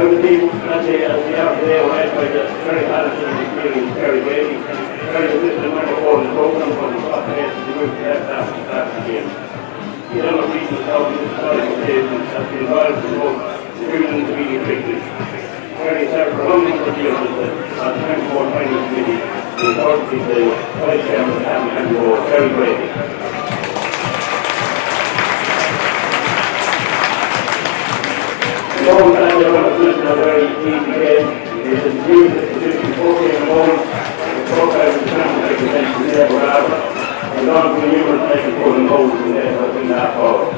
team, as they are today, were led by the very talented and experienced Terry Bailey. Terry was listed at number 4 in the programme for the top place to move to left after the start of the game. He had on a recent South historical occasions has been involved in both winning and defeating victories. Terry has served for a number of years as the 24 Finance Committee, and unfortunately the Vice Chairman of the Cavan Gaels, Terry Bailey. The Golden Family are a very easy game. It is used as a position 14 in the moment. The profile of the champion represents the Neighbour Harbour. And on to the numerous making golden goals in the Neighbour in that forward.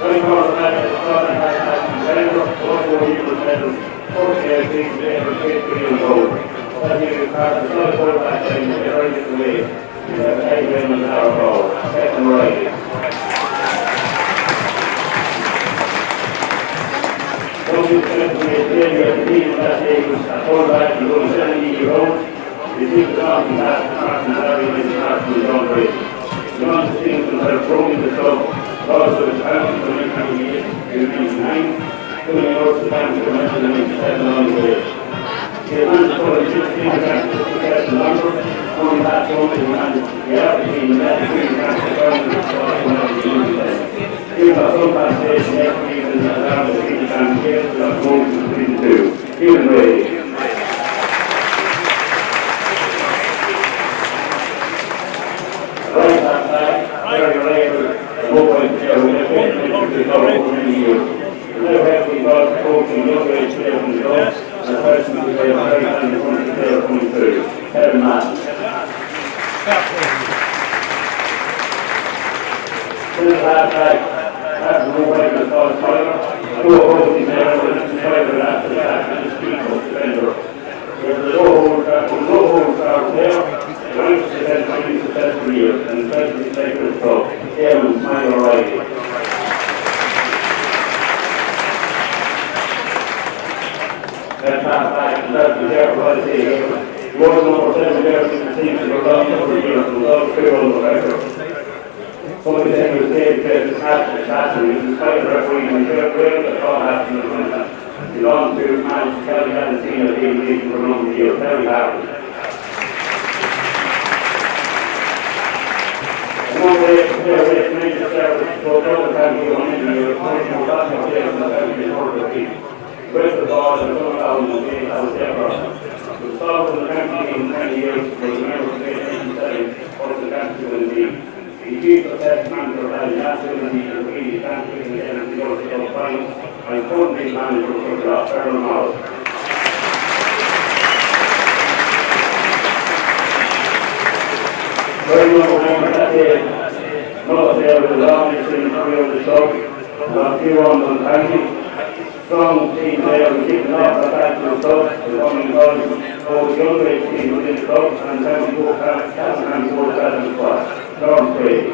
Running across the match at the start of the match in November, also numerous medals, 48 teams, Neighbour, 3 and gold. That year we passed the solid goal back line in a very different way. We have a high win on our goal, second right. Those who failure of the team that day was a fullback and goal 70 old. The team was off and back to Martin Larry and Martin was on race. John Stevenson had a throw in the club, also was out for 1998, 20 hours to time to mention and 7 on the way. He had managed to put a 16 grams to success in number, only back home and managed the average team and that 3 grams to turn to the spot when I was using them. He was a full pass station next week and around the Kingspan Gaels to that goal to 3-2. Human Ray. Right back back, very reliable, mobile player who has been in the club for many years. He's now heavily involved coaching young age players in the club, and a person who is a very talented country player coming through. Kevin Mann. Centre half back, after the mobile was called Tyler. No holding there, but it's Tyler after the back and the speed of the defender. There's a low hold crowd there. Ranks has had many successful years and especially sacred club. Kevin Mann O'Reilly. That half back and that's the careful I say here. He was number 7 years in the team for the last number of years and was all clear on the record. Some of the things was Dave Davis Hatton, he was quite a referee and he was great at all happening in the winter. He belonged to manage Kelly had a team of the league for a number of years, very happy. Number 8 player, major service, so Golden Family on India, much more basketball players in the family in order to keep. With the ball and going out in the game, I was ever. He was followed in the country in 20 years, was a member of the 87 of the country in the league. He beat the best manager at National in the league, and really country in the end of the World Finals, and currently manager for the Fairland Mall. Very much remember that day, not there with the longest in the career of the club, about 2 on the country. Strong team there, we keep off the back to the club, becoming involved with both the younger age team within the club and then we go back and go back in the squad. Lord Craig.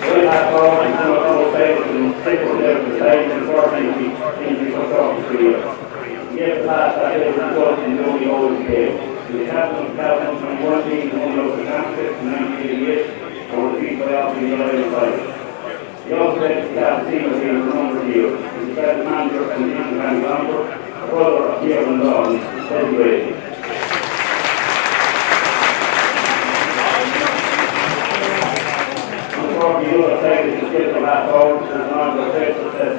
Well, that's all, and some of those players and stick with them beside and unfortunately we took off the year. Yes, last I did was result in the only always game. We have some Calvin from one team who won the championship in 1988. Or the people out in the United States. He also had the team with him for a number of years. He was the manager and the Kingspan member, a brother of Cavan Gaels, Teddy Brady. Unfortunately, the other side is the skill of that forward, and it's not a great success.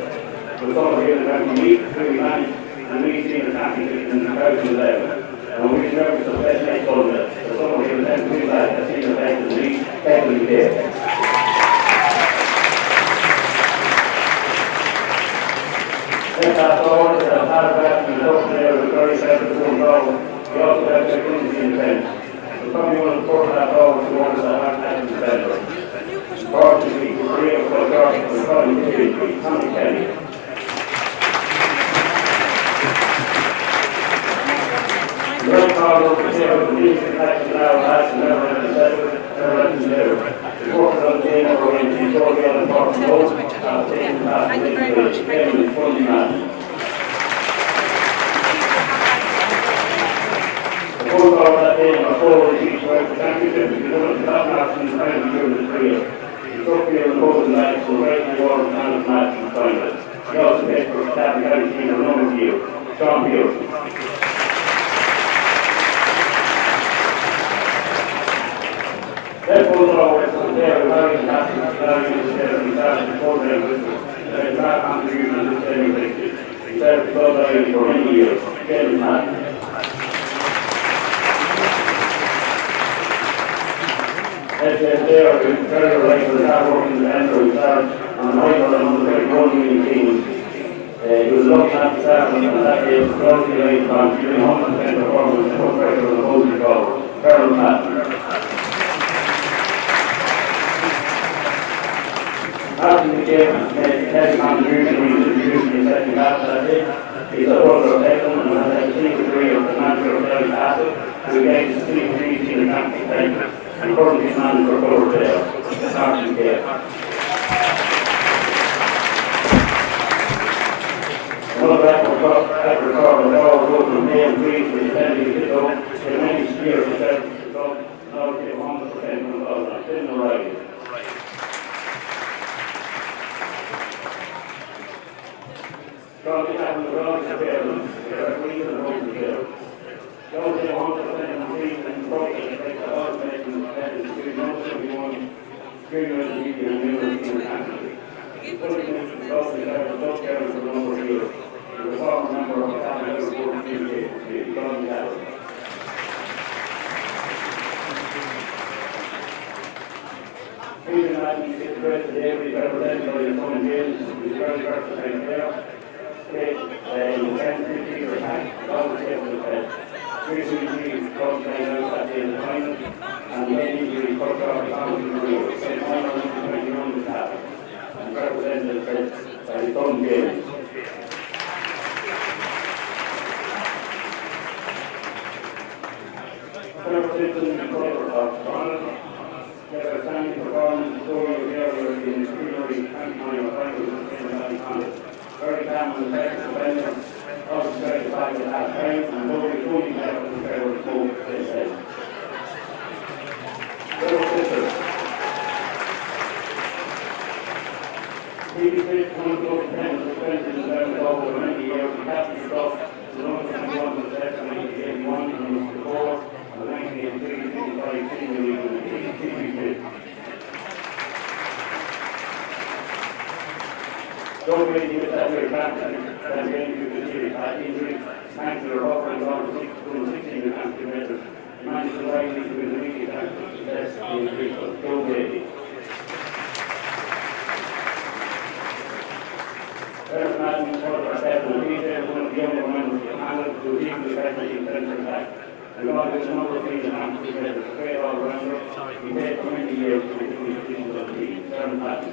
With some of the other country league, we managed and we seen the championship in 2011. And we remember the best night on it. So some of the other country lads have seen the best in the league. Every day. Then that forward, the half-back and the top player was very clever to involve. He also had technology in defence. So probably one of the fourth half forwards who wanted the half-back and defender. Unfortunately, the career of the guard was probably too Tommy Kelly. The right call over the tail of the decent action now has never had a settle. Thank you very much. The phone call that day on a forward each way for championship, because one of the top matches in the time during his career. He took me on the boat and night, so Cavan Gaels team for number year, Sean Beale. Therefore, now, they are very happy to carry this started before they with a contribution to this celebration. He served the club Irish for many years. Kevin Martin. SFC are very related to the hard working defender who started on the night of the 31 million teams. He was lucky enough to start on that day of closely late on, giving 100% performance and put pressure on the opposing goal. Kevin Martin. Martin became a heavy contribution when he was introduced in the second half that day. He's a brother of Declan and has a senior degree of the manager of Delhi Castle, who gained his senior degree in the campus segment and currently is manager of Coverdale. Martin Gale. Another record of all goals from May and Greece was defending his own in many years of the club, now to 100% from the club and still in the rise. Strongly having the wrong surveillance, there are three and home surveillance. Those who want to send them free and broken affect the automatic independence to know everyone, streaming the media and numerous in the country. Putting this to the government has a blood carrier for a number of years. He was a former member of the Cavan Gaels Board of Communications, Cavan Gaels. Peter Madden is the president today, represented by the Cavan Gaels, who is very versatile player. In the 10-50 or attack, always able to defend. Three injuries caused by out at the end of the final, and one injury cut off the county career. Then final 21 was happened, and represented by the Cavan Gaels. Third citizen in favour of Donald, gave a standing performance story of the area in the preliminary final finals. Very calm and effective defender, also very fight at half time, and nobody fully left to prepare with the goal for this head. Little sister. He played one of those defenders defenders that was over many years. He captained the club, the number 21 was left in 1981, and was before, and 1983, 55, senior league, and 83. Don't really use that very captain that game to the series. That injury, thanks to the offering on 16 and a half metres, managed to rise into his immediate active success in the street of Joe Brady. There's Madden for a step and he's one of the younger members of the panel who is equally effective in centre attack. And God is a number of things and half metres, a great all-rounder. He played for many years to the positions of the team. There's Madden.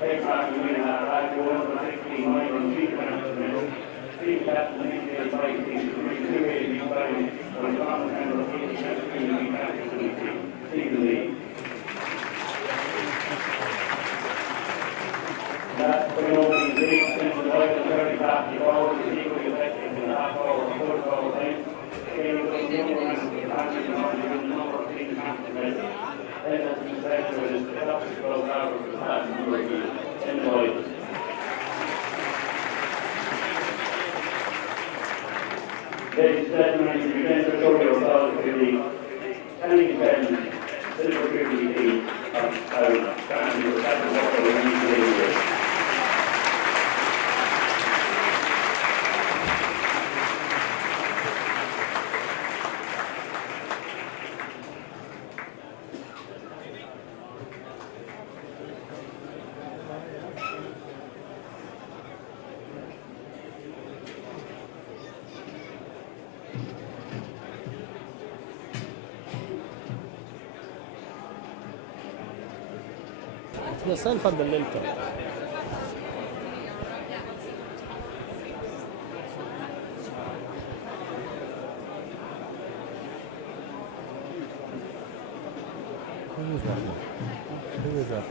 Take back the win at right goal for 16 9 on 3 minutes. Steve captain initiated by the team to reach 285 on the common member of 80 cents to be captain to the team. Stephen Lee. That's the opening league since the light of 30 back the ball was equally effective in the half hour of football time. Came with the younger man of the captain on the number of team captain. Then as the sector is the top of 12 hours of the past number of years. Ladies and gentlemen, we begin to show yourselves to the standing defendant, Silver Jubilee team of Ireland, standing with Cavan Gaels for the years. Yourself and the Linton. Who is that? Who is that?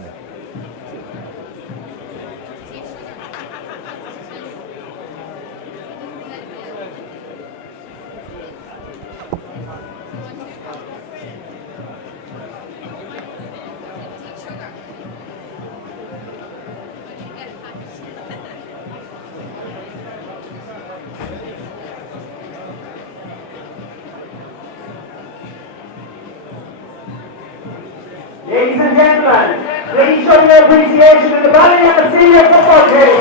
Ladies and gentlemen, please show your appreciation to the Ballinagh Senior Football Team.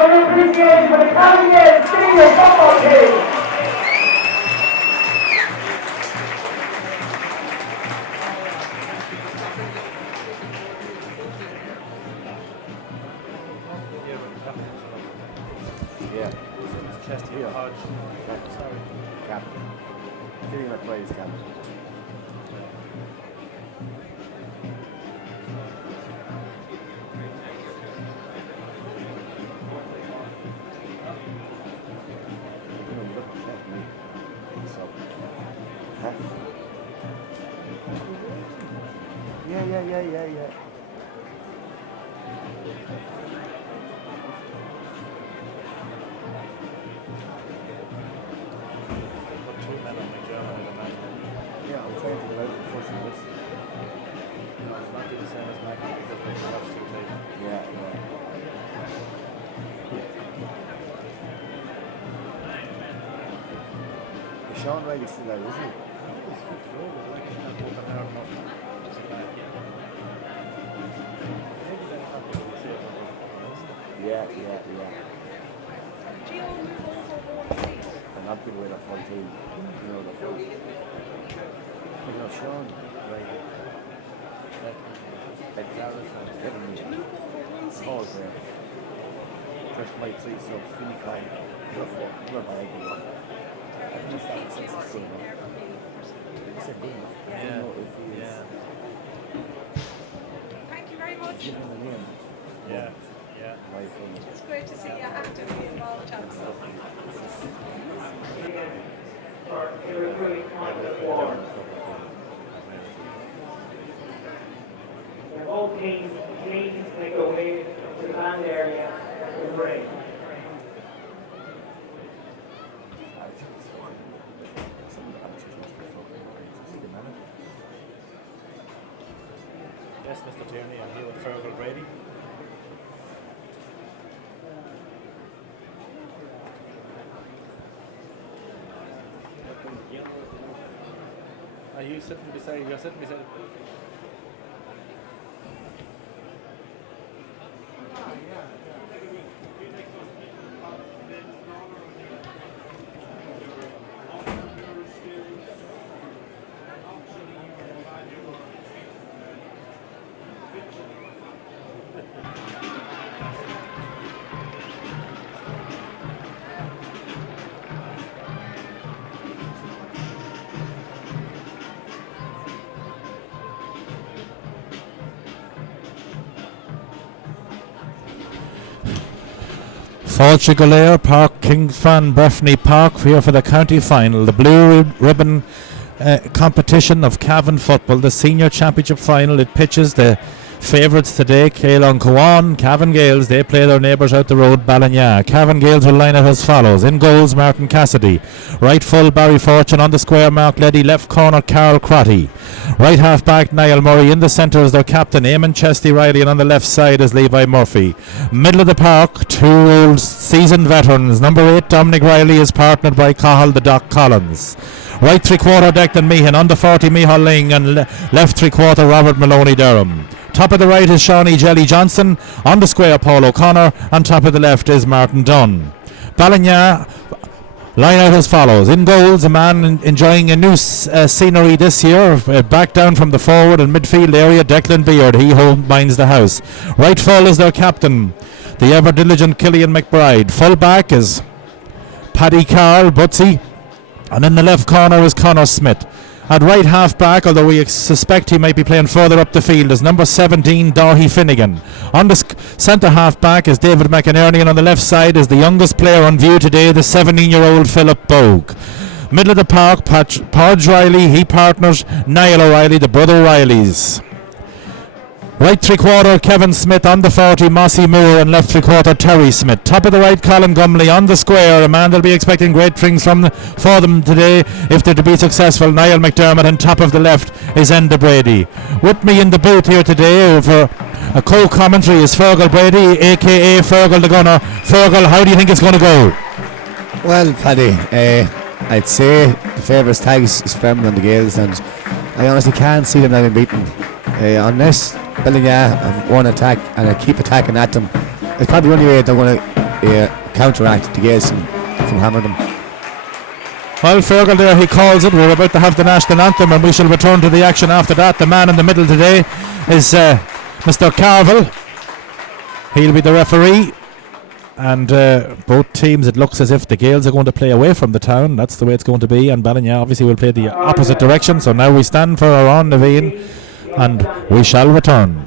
Appreciation for the Cavan Gaels Senior Football Team. Yeah, it's chest here. Sorry. Captain. Giving my praise, Captain. Yeah. Yeah, I'm trying to get out of pushing this. No, it's not the same as Mac because they have to take. Yeah. Sean Riley's still out, isn't he? Yeah. And not good with a full team. You know, the full. You know, Sean Riley. Oh, there. Just my 3 subs, Finny Kyle, we're by a good one. I just thought it's good enough. It's a good enough. I don't know if he is. Thank you very much. Give him a name. Yeah. My opinion. It's great to see you actively involved, chaps. For a really confident war. Both teams please make their way to the land area with break. Yes, Mr. Tierney, I'm here with Fergal Brady. Are you sitting beside? You're sitting beside. Falchigolair Park, Kingspan, Breffni Park here for the county final. The blue ribbon competition of Cavan football, the senior championship final. It pitches the favourites today, Cavan Gaels. They play their neighbours out the road, Ballinagh. Cavan Gaels will line out as follows. In goals, Martin Cassidy. Right full, Barry Fortune. On the square, Mark Leddy. Left corner, Carl Crotty. Right half back, Niall Murray. In the centre is their captain, Eamon Chesty Riley. And on the left side is Levi Murphy. Middle of the park, 2 old seasoned veterans. Number 8, Dominic Riley, is partnered by Cahill the Doc Collins. Right 3/4 Declan Meehan. Under 40 Micheál Ling. And left 3/4 Robert Maloney Durham. Top of the right is Shawnee Jelly Johnson. On the square Paul O'Connor. On top of the left is Martin Dunn. Ballinagh line out as follows. In goals, a man enjoying a new scenery this year. Back down from the forward and midfield area, Declan Beard. He minds the house. Right full is their captain, the ever diligent Killian McBride. Full back is Paddy Carl, Butsy. And in the left corner is Connor Smith. At right half back, although we suspect he might be playing further up the field, is number 17 Dorothy Finnegan. On the centre half back is David McInerney, and on the left side is the youngest player on view today, the 17-year-old Philip Bogue. Middle of the park, Podge Riley, he partners Niall O'Reilly, the brother Rileys. Right 3/4 Kevin Smith. On the 40 Mossy Moore, and left 3/4 Terry Smith. Top of the right Colin Gumley. On the square, a man they'll be expecting great things for them today if they're to be successful, Niall McDermott. And top of the left is Enda Brady. With me in the booth here today over a co-commentary is Fergal Brady, aka Fergal the Gunner. Fergal, how do you think it's going to go? Well, Paddy, I'd say the favourites tag is firm on the Gaels, and I honestly can't see them now being beaten. Unless Ballinagh have one attack and keep attacking at them, it's probably the only way they're going to counteract the Gaels from hammering them. Well, Fergal there, he calls it. We're about to have the national anthem, and we shall return to the action after that. The man in the middle today is Mr. Carville. He'll be the referee. And both teams, it looks as if the Gaels are going to play away from the town. That's the way it's going to be. And Ballinagh obviously will play the opposite direction. So now we stand for our own Naveen, and we shall return.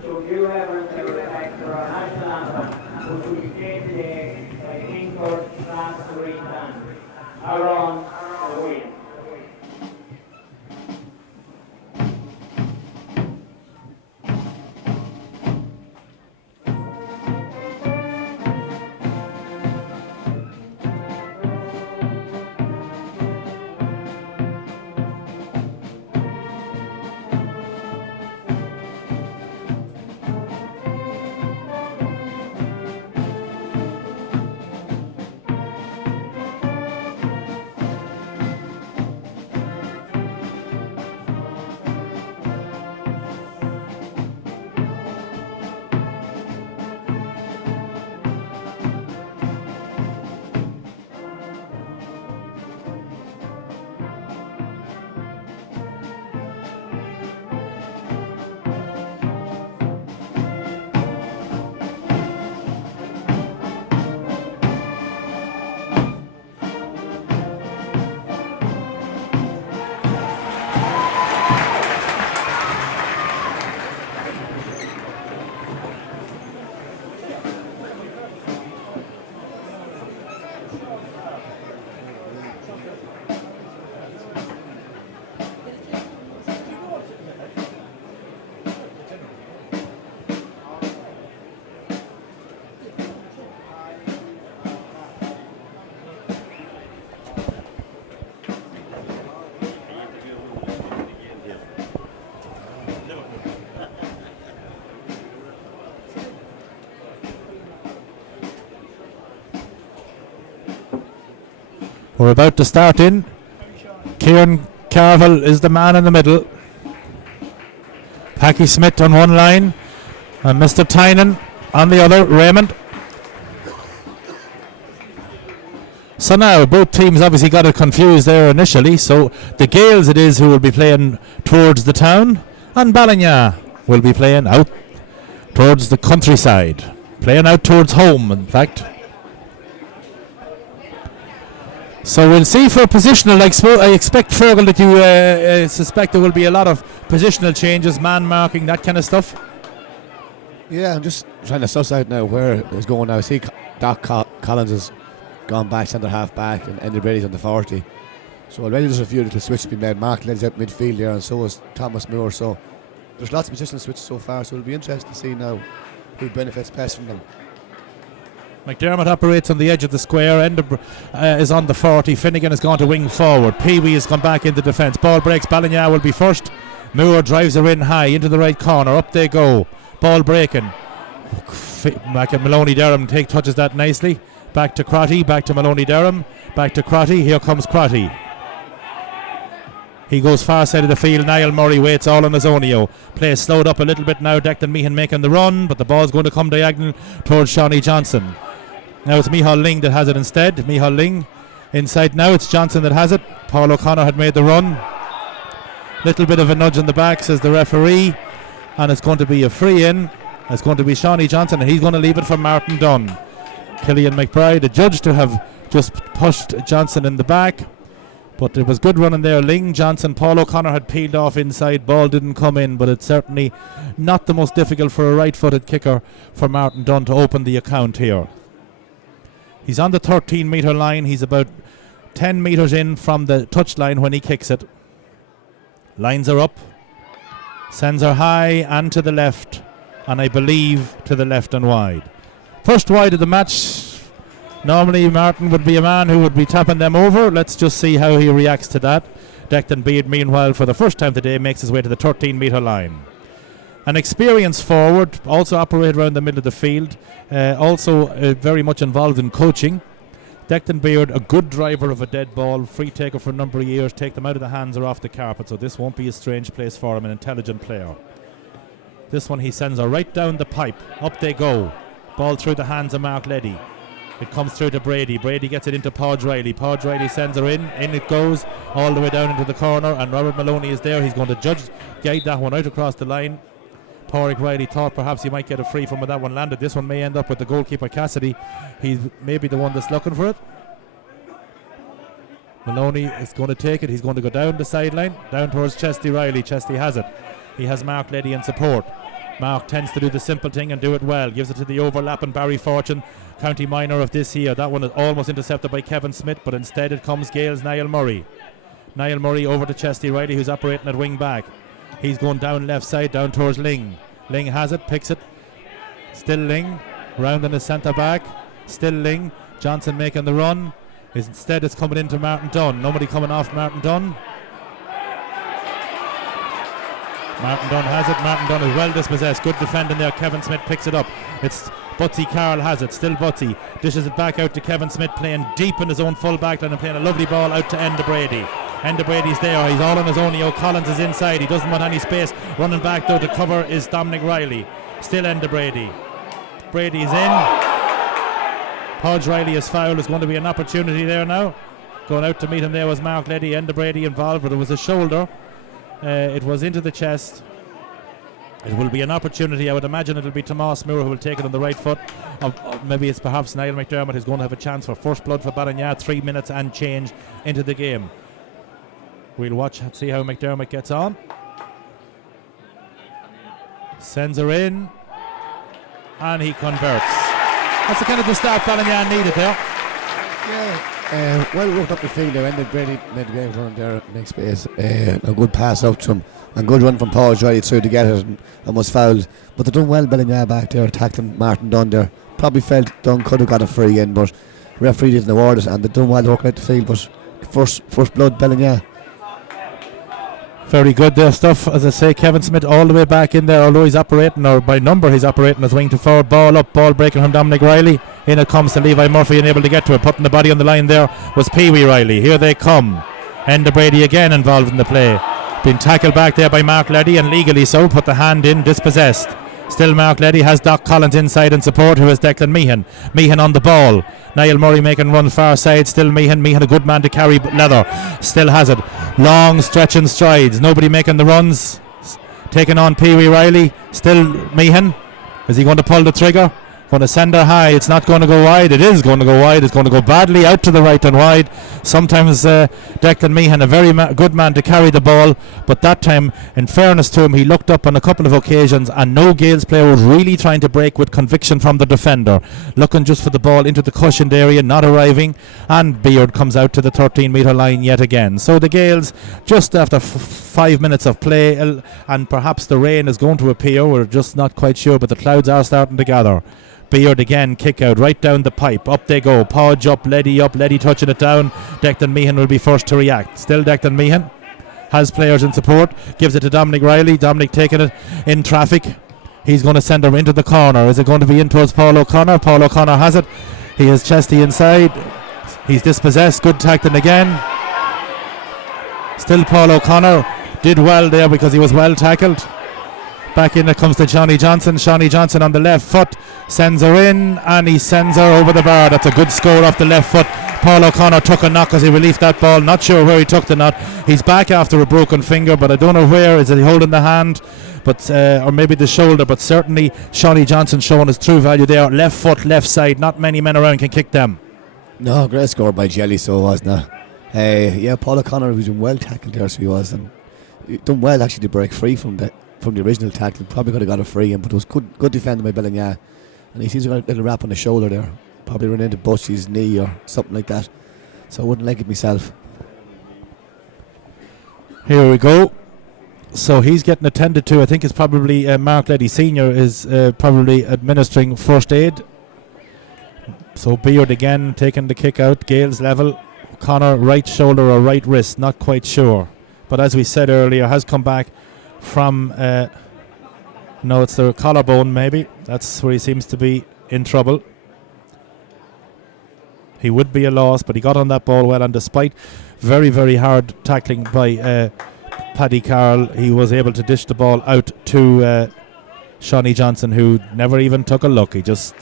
We're about to start in. Kieran Carville is the man in the middle. Packy Smith on one line, and Mr. Tynan on the other, Raymond. So now both teams obviously got it confused there initially. So the Gaels it is who will be playing towards the town, and Ballinagh will be playing out towards the countryside, playing out towards home in fact. So we'll see for positional. I expect, Fergal, that you suspect there will be a lot of positional changes, man marking, that kind of stuff. Yeah, I'm just trying to suss out now where it's going now. I see Doc Collins has gone back centre half back, and Enda Brady's on the 40. So already there's a few little switches been made. Mark Len's out midfield there, and so is Thomas Moore. So there's lots of positional switches so far. So it'll be interesting to see now who benefits best from them. McDermott operates on the edge of the square. Enda is on the 40. Finnegan has gone to wing forward. Pee-wee has gone back into defence. Ball breaks. Ballinagh will be first. Moore drives her in high into the right corner. Up they go. Ball breaking. Maloney Durham touches that nicely. Back to Crotty. Back to Maloney Durham. Back to Crotty. Here comes Crotty. He goes far side of the field. Niall Murray waits all on his own. Play slowed up a little bit now. Declan Meehan making the run, but the ball's going to come diagonal towards Shawnee Johnson. Now it's Micheál Ling that has it instead. Micheál Ling inside now. It's Johnson that has it. Paul O'Connor had made the run. Little bit of a nudge in the back, says the referee, and it's going to be a free in. It's going to be Shawnee Johnson, and he's going to leave it for Martin Dunn. Killian McBride, the judge, to have just pushed Johnson in the back. But it was good running there. Ling, Johnson, Paul O'Connor had peeled off inside. Ball didn't come in, but it's certainly not the most difficult for a right-footed kicker for Martin Dunn to open the account here. He's on the 13-metre line. He's about 10 metres in from the touchline when he kicks it. Lines are up. Sends her high and to the left, and I believe to the left and wide. First wide of the match. Normally Martin would be a man who would be tapping them over. Let's just see how he reacts to that. Declan Beard, meanwhile, for the first time today, makes his way to the 13-metre line. An experienced forward, also operate around the middle of the field, also very much involved in coaching. Declan Beard, a good driver of a dead ball, free taker for a number of years, take them out of the hands or off the carpet, so this won't be a strange place for him, an intelligent player. This one he sends her right down the pipe. Up they go. Ball through the hands of Mark Leddy. It comes through to Brady. Brady gets it into Podge Riley. Podge Riley sends her in. In it goes all the way down into the corner, and Robert Maloney is there. He's going to guide that one out across the line. Pádraig Riley thought perhaps he might get a free from where that one landed. This one may end up with the goalkeeper Cassidy. He's maybe the one that's looking for it. Maloney is going to take it. He's going to go down the sideline, down towards Chesty Riley. Chesty has it. He has Mark Leddy in support. Mark tends to do the simple thing and do it well. Gives it to the overlapping Barry Fortune, county minor of this year. That one is almost intercepted by Kevin Smith, but instead it comes Gaels' Niall Murray. Niall Murray over to Chesty Riley, who's operating at wing back. He's going down left side, down towards Ling. Ling has it, picks it. Still Ling, round in the centre back. Still Ling. Johnson making the run. Instead it's coming into Martin Dunn. Nobody coming off Martin Dunn. Martin Dunn has it. Martin Dunn is well dispossessed. Good defending there. Kevin Smith picks it up. It's Butsy Carroll has it. Still Butsy. Dishes it back out to Kevin Smith, playing deep in his own full back line and playing a lovely ball out to Enda Brady. Enda Brady's there. He's all on his own. Collins is inside. He doesn't want any space. Running back though to cover is Dominic Riley. Still Enda Brady. Brady's in. Podge Riley is fouled. There's going to be an opportunity there now. Going out to meet him there was Mark Leddy. Enda Brady involved, but it was a shoulder. It was into the chest. It will be an opportunity. I would imagine it will be Tomas Moore who will take it on the right foot. Maybe it's perhaps Niall McDermott who's going to have a chance for first blood for Ballinagh. 3 minutes and change into the game. We'll watch and see how McDermott gets on. Sends her in. And he converts. That's the kind of the start Ballinagh needed there. Yeah, well worked up the field there. Ended Brady made the game run there, make space. A good pass out to him, and good run from Paul Riley through to get it, and was fouled. But they done well, Ballinagh back there, tackling Martin Dunn there. Probably felt Dunn could have got a free in, but referee didn't award it, and they done well working out the field. But first blood, Ballinagh. Very good there stuff. As I say, Kevin Smith all the way back in there, although he's operating, or by number he's operating as wing to forward. Ball up, ball breaking from Dominic Riley. In it comes to Levi Murphy, unable to get to it. Putting the body on the line there was Pee Wee Riley. Here they come. Enda Brady again involved in the play. Been tackled back there by Mark Leddy, and legally so. Put the hand in, dispossessed. Still Mark Leddy has Doc Collins inside in support, who is Declan Meehan. Meehan on the ball. Niall Murray making run far side. Still Meehan. Meehan a good man to carry leather. Still has it. Long stretching strides. Nobody making the runs. Taking on Pee Wee Riley. Still Meehan. Is he going to pull the trigger? Going to send her high. It's not going to go wide. It is going to go wide. It's going to go badly out to the right and wide. Sometimes Declan Meehan, a very good man to carry the ball, but that time, in fairness to him, he looked up on a couple of occasions, and no Gaels player was really trying to break with conviction from the defender, looking just for the ball into the cushioned area, not arriving, and Beard comes out to the 13-metre line yet again. So the Gaels, just after 5 minutes of play, and perhaps the rain is going to appear, we're just not quite sure, but the clouds are starting to gather. Beard again, kick out right down the pipe. Up they go. Podge up, Leddy touching it down. Declan Meehan will be first to react. Still Declan Meehan has players in support. Gives it to Dominic Riley. Dominic taking it in traffic. He's going to send her into the corner. Is it going to be in towards Paul O'Connor? Paul O'Connor has it. He has Chesty inside. He's dispossessed. Good tackling again. Still Paul O'Connor did well there because he was well tackled. Back in it comes to Johnny Johnson. Johnny Johnson on the left foot sends her in, and he sends her over the bar. That's a good score off the left foot. Paul O'Connor took a knock as he relieved that ball. Not sure where he took the knot. He's back after a broken finger, but I don't know where. Is it holding the hand, but or maybe the shoulder? But certainly Johnny Johnson showing his true value there. Left foot, left side. Not many men around can kick them. No, great score by Jelly, so it was not. Yeah, Paul O'Connor was well tackled there, so he was, and he done well actually to break free from the original tackle. Probably could have got a free in, but it was good defending by Ballinagh, and he seems to got a little wrap on the shoulder there. Probably ran into Butchie's knee or something like that, so I wouldn't like it myself. Here we go. So he's getting attended to. I think it's probably Mark Leddy Senior is probably administering first aid. So Beard again taking the kick out. Gales level. O'Connor right shoulder or right wrist, not quite sure, but as we said earlier, has come back from no, it's the collarbone maybe. That's where he seems to be in trouble. He would be a loss, but he got on that ball well, and despite very, very hard tackling by Paddy Carroll, he was able to dish the ball out to Shawnee Johnson, who never even took a look. He just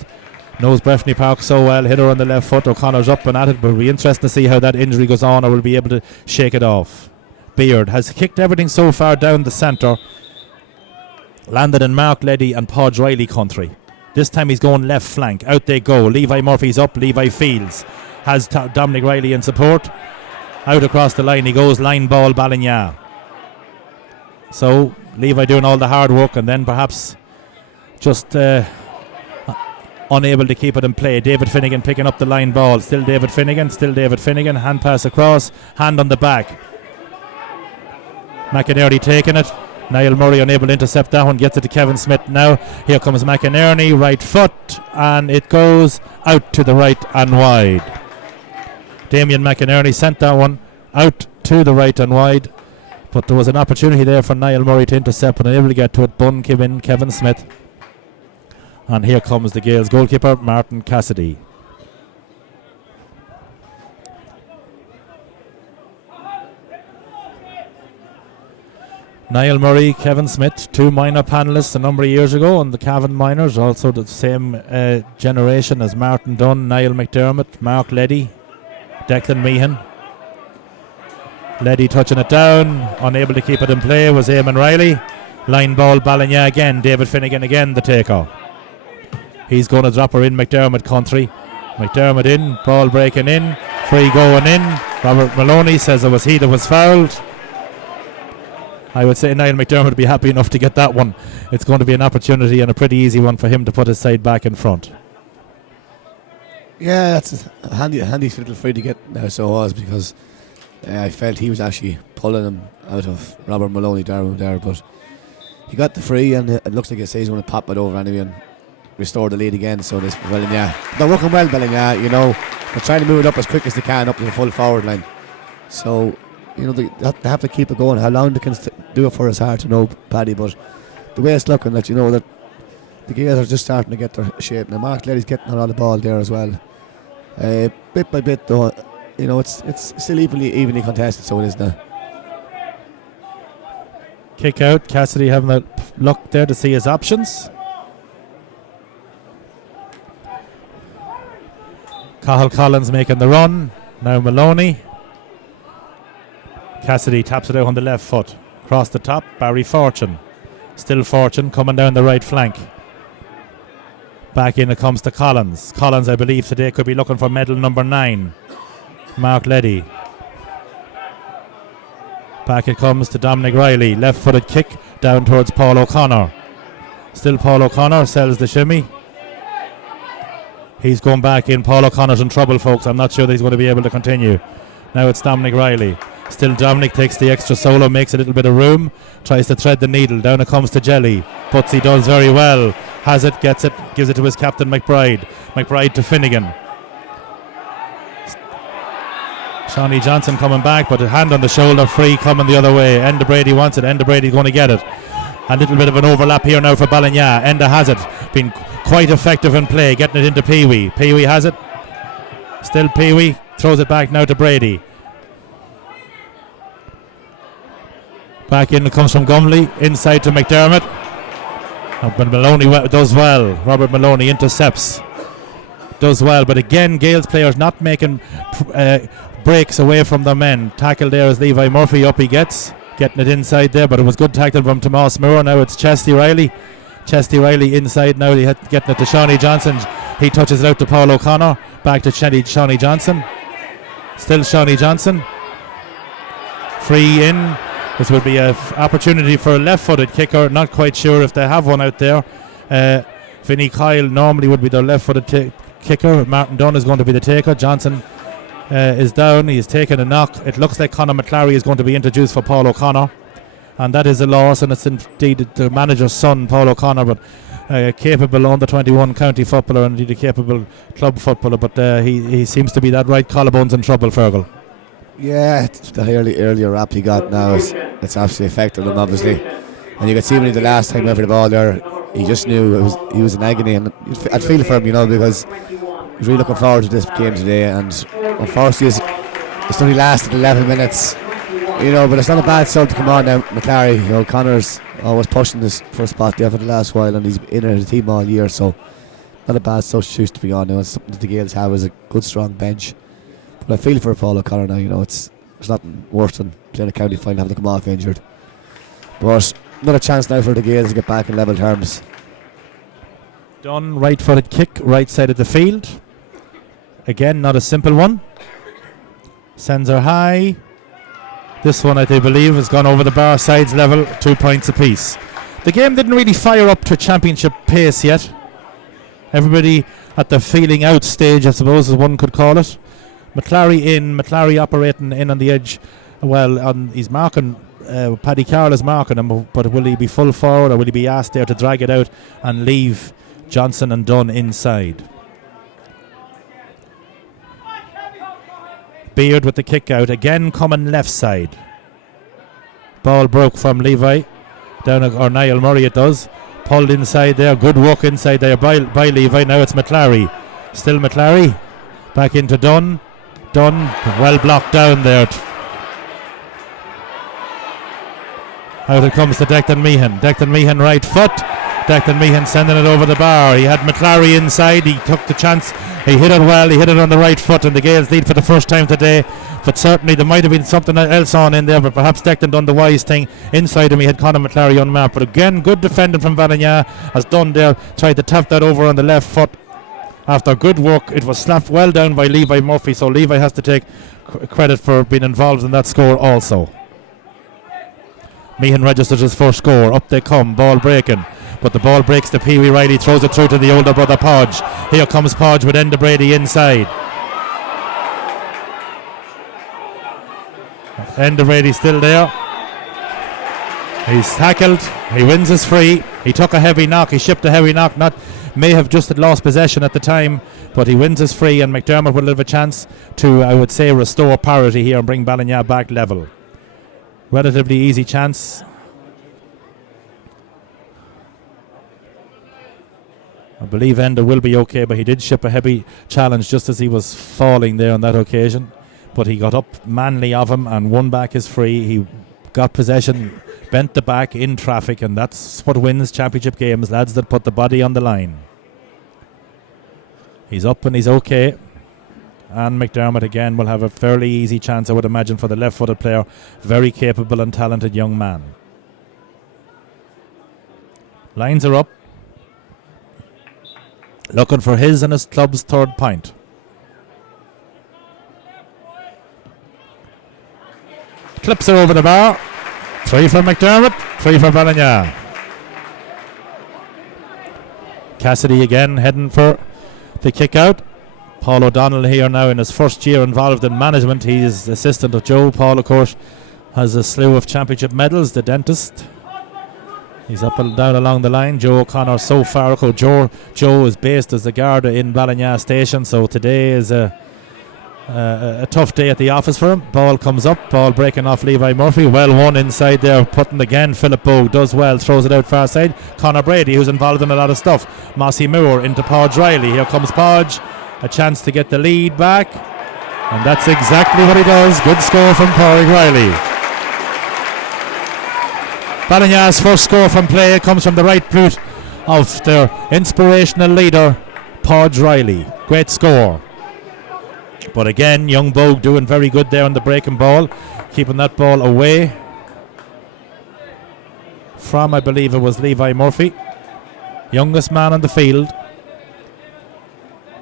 knows Breffni Park so well. Hit her on the left foot. O'Connor's up and at it, but it'll be interesting to see how that injury goes on, or will be able to shake it off. Beard has kicked everything so far down the centre. Landed in Mark Leddy and Podge Riley country. This time he's going left flank. Out they go. Levi Murphy's up. Levi Fields has Dominic Riley in support. Out across the line he goes. Line ball Ballinagh. So Levi doing all the hard work, and then perhaps just unable to keep it in play. David Finnegan picking up the line ball. Still David Finnegan. Hand pass across. Hand on the back. McInerney taking it. Niall Murray unable to intercept that one. Gets it to Kevin Smith now. Here comes McInerney. Right foot. And it goes out to the right and wide. Damien McInerney sent that one out to the right and wide. But there was an opportunity there for Niall Murray to intercept, but unable to get to it. Bun came in, Kevin Smith. And here comes the Gaels goalkeeper, Martin Cassidy. Niall Murray, Kevin Smith, two minor panellists a number of years ago on the Cavan Minors, also the same generation as Martin Dunn, Niall McDermott, Mark Leddy, Declan Meehan. Leddy touching it down, unable to keep it in play was Eamon Riley. Line ball Ballinagh again, David Finnegan again the takeoff. He's going to drop her in McDermott country. McDermott in, ball breaking in, free going in. Robert Maloney says it was he that was fouled. I would say Niall McDermott would be happy enough to get that one. It's going to be an opportunity and a pretty easy one for him to put his side back in front. Yeah, that's a handy little free to get now, so it was, because I felt he was actually pulling him out of Robert Maloney there, but he got the free, and it looks like he's going to pop it over anyway and restore the lead again. So this Ballinagh, they're working well, Ballinagh, you know, they're trying to move it up as quick as they can up to the full forward line. So, you know, they have to keep it going. How long they can do it for is hard to know, Paddy, but the way it's looking, that you know that the Gaels are just starting to get their shape. Now Mark Leddy's getting on the ball there as well. Bit by bit though, you know, it's still evenly contested, so it is now. Kick out, Cassidy having a look there to see his options. Cathal Collins making the run. Now Maloney. Cassidy taps it out on the left foot. Across the top, Barry Fortune. Still Fortune coming down the right flank. Back in it comes to Collins. Collins, I believe, today could be looking for medal number 9. Mark Leddy. Back it comes to Dominic Riley. Left-footed kick down towards Paul O'Connor. Still Paul O'Connor sells the shimmy. He's going back in. Paul O'Connor's in trouble, folks. I'm not sure that he's going to be able to continue. Now it's Dominic Riley. Still Dominic takes the extra solo, makes a little bit of room, tries to thread the needle. Down it comes to Jelly. Putsy does very well. Has it, gets it, gives it to his captain McBride. McBride to Finnegan. Shawnee Johnson coming back, but a hand on the shoulder, free coming the other way. Enda Brady wants it. Enda Brady's going to get it. A little bit of an overlap here now for Ballinagh. Enda has it. Been quite effective in play, getting it into Pee-wee. Pee-wee has it. Still Pee-wee. Throws it back now to Brady. Back in it comes from Gumley, inside to McDermott. But Maloney does well. Robert Maloney intercepts. Does well, but again, Gaels players not making breaks away from their men. Tackle there is Levi Murphy, up he gets. Getting it inside there, but it was good tackle from Tomas Moore. Now it's Chesty Riley. Chesty Riley inside now, getting it to Shawnee Johnson. He touches it out to Paul O'Connor. Back to Shawnee Johnson. Still Shawnee Johnson. Free in. This would be an opportunity for a left-footed kicker. Not quite sure if they have one out there. Vinnie Kyle normally would be their left-footed kicker. Martin Dunn is going to be the taker. Johnson is down. He is taking a knock. It looks like Conor McClary is going to be introduced for Paul O'Connor. And that is a loss, and it's indeed the manager's son, Paul O'Connor, but capable under-21 county footballer and indeed a capable club footballer. But he seems to be that right collarbone's in trouble, Fergal. Yeah, the earlier rap he got now, it's absolutely affected him, obviously. And you could see when he the last time over the ball there, he just knew he was in agony, and I'd feel for him, because he's really looking forward to this game today. And unfortunately, it's only lasted 11 minutes, but it's not a bad sub to come on now. McClary, Connor's always pushing this for a spot there for the last while, and he's in the team all year, so not a bad substitute to be on now. It's something that the Gaels have as a good strong bench. But I feel for Paul O'Connor now, it's nothing worse than playing a county final having to come off injured. But another chance now for the Gaels to get back in level terms. Dunn, right-footed kick, right side of the field. Again, not a simple one. Sends her high. This one, I believe, has gone over the bar, sides level, 2 points apiece. The game didn't really fire up to championship pace yet. Everybody at the feeling out stage, I suppose, as one could call it. McClary operating in on the edge. Well, he's marking, Paddy Carroll is marking him, but will he be full forward or will he be asked there to drag it out and leave Johnson and Dunn inside? Beard with the kick out, again coming left side. Ball broke from Levi, or Niall Murray it does. Pulled inside there, good work inside there by Levi. Now it's McClary. Still McClary. Back into Dunn. Dunn, well blocked down there. Out it comes to Declan Meehan. Declan Meehan right foot. Declan Meehan sending it over the bar. He had McClary inside. He took the chance. He hit it well. He hit it on the right foot, and the Gaels lead for the first time today. But certainly there might have been something else on in there, but perhaps Declan done the wise thing. Inside him he had Conor McClary unmarked. But again, good defending from Ballinagh, as Dunn there tried to tap that over on the left foot. After good work, it was slapped well down by Levi Murphy, so Levi has to take credit for being involved in that score also. Meehan registers his first score. Up they come, ball breaking. But the ball breaks to Pee Wee Riley, throws it through to the older brother Podge. Here comes Podge with Enda Brady inside. Enda Brady still there. He's tackled. He wins his free. He took a heavy knock. He shipped a heavy knock. May have just had lost possession at the time, but he wins his free, and McDermott will have a chance to, I would say, restore parity here and bring Ballinagh back level. Relatively easy chance. I believe Enda will be okay, but he did ship a heavy challenge just as he was falling there on that occasion. But he got up manly of him and won back his free. He got possession, bent the back in traffic, and that's what wins championship games, lads that put the body on the line. He's up and he's okay. And McDermott again will have a fairly easy chance, I would imagine, for the left-footed player. Very capable and talented young man. Lines are up. Looking for his and his club's third point. Clips her over the bar. 3 for McDermott, 3 for Ballinagh. Cassidy again heading for the kick out. Paul O'Donnell here now in his first year involved in management. He is assistant of Joe. Paul, of course, has a slew of championship medals, the dentist. He's up and down along the line. Joe O'Connor so far. Joe is based as the Garda in Ballinagh Station, so today is a tough day at the office for him. Ball comes up, ball breaking off Levi Murphy. Well won inside there, putting again. Philip Bogue does well, throws it out far side. Conor Brady, who's involved in a lot of stuff. Mossy Moore into Podge Riley. Here comes Podge. A chance to get the lead back. And that's exactly what he does. Good score from Pádraig Riley. Ballinag's first score from play comes from the right boot of their inspirational leader, Podge Riley. Great score. But again, young Bogue doing very good there on the breaking ball, keeping that ball away from, I believe it was Levi Murphy. Youngest man on the field,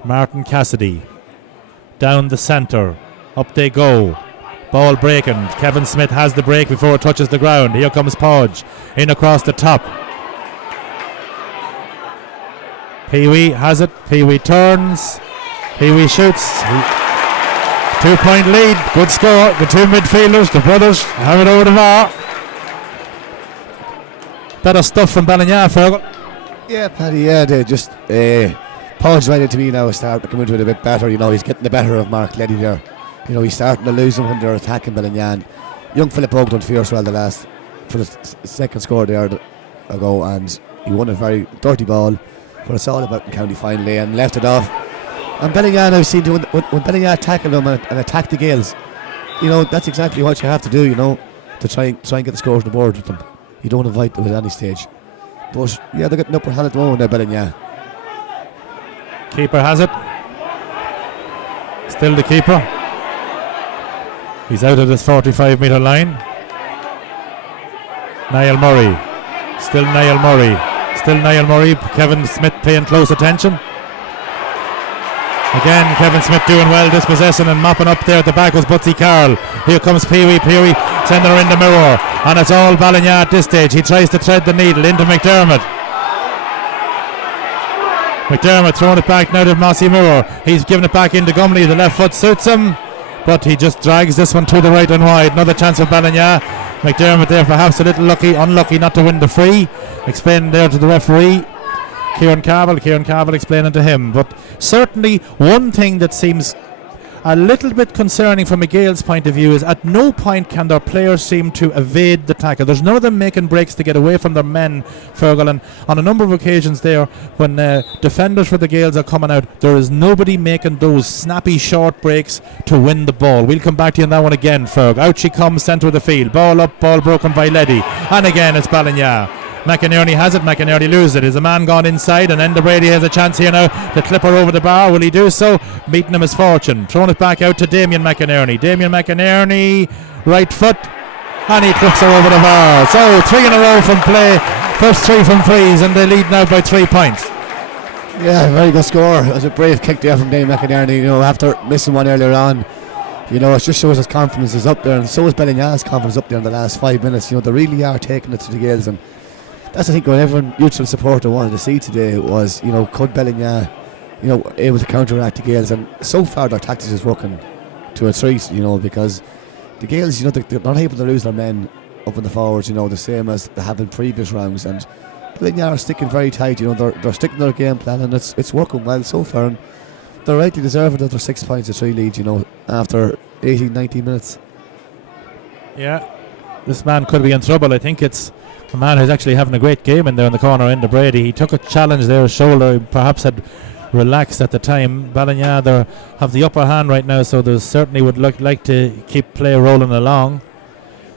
Martin Cassidy. Down the centre, up they go. Ball breaking. Kevin Smith has the break before it touches the ground. Here comes Podge in across the top. Pee-wee has it. Pee-wee turns. Pee-wee shoots. 2-point lead. Good score. The two midfielders, the brothers, have it over the bar. Better stuff from Ballinagh, Fergal. Yeah, Paddy, yeah, they just Podge right into me now, starting to come into it a bit better. You know, he's getting the better of Mark Leddy there. You know, he's starting to lose them when they're attacking Ballinagh. Young Philip Bogue done fierce well for the second score there ago, and he won a very dirty ball, but it's all about in county finally, and left it off. And Ballinagh, I've seen when Ballinagh tackle them and attack the Gaels, you know, that's exactly what you have to do, you know, to try and get the scores on the board with them. You don't invite them at any stage. But yeah, they're getting upper hand at the moment there, Ballinagh. Keeper has it. Still the keeper. He's out of this 45-metre line. Niall Murray. Still Niall Murray. Still Niall Murray. Kevin Smith paying close attention. Again, Kevin Smith doing well, dispossessing and mopping up there at the back was Butsy Carroll. Here comes Pee-wee. Pee-wee sending her in the mirror. And it's all Ballinagh at this stage. He tries to thread the needle into McDermott. McDermott throwing it back now to Mossy Moore. He's giving it back into Gumley. The left foot suits him, but he just drags this one to the right and wide. Another chance for Ballinagh. McDermott there perhaps a little unlucky not to win the free. Explaining there to the referee, Kieran Carville explaining to him. But certainly one thing that seems a little bit concerning from a Gaels point of view is at no point can their players seem to evade the tackle. There's none of them making breaks to get away from their men, Fergal, and on a number of occasions there when defenders for the Gaels are coming out, there is nobody making those snappy short breaks to win the ball. We'll come back to you on that one again, Ferg. Out she comes, centre of the field, ball up, ball broken by Leddy, and again it's Ballinagh. McInerney has it, McInerney loses it. Is a man gone inside, and Enda Brady has a chance here now to clip her over the bar. Will he do so? Meeting him misfortune. Throwing it back out to Damien McInerney. Damien McInerney, right foot, and he clips her over the bar. So 3 in a row from play. First 3 from frees, and they lead now by 3 points. Yeah, very good score. It was a brave kick there from Damien McInerney, you know, after missing one earlier on. You know, it just shows his confidence is up there, and so is Ballinag's confidence up there in the last 5 minutes. You know, they really are taking it to the Gaels, and that's, I think, what everyone neutral supporter wanted to see today was, you know, could Ballinagh, you know, able to counteract the Gaels, and so far their tactics is working to a treat, you know, because the Gaels, you know, they're not able to lose their men up in the forwards, you know, the same as they have in previous rounds, and Ballinagh are sticking very tight, you know, they're sticking to their game plan, and it's working well so far, and they're rightly deserving of their 6 points of 3 leads, you know, after 18, 19 minutes. Yeah, this man could be in trouble. I think it's a man who's actually having a great game in there in the corner, Enda Brady. He took a challenge there, his shoulder perhaps had relaxed at the time. Ballinagh they have the upper hand right now, so they certainly would like to keep play rolling along.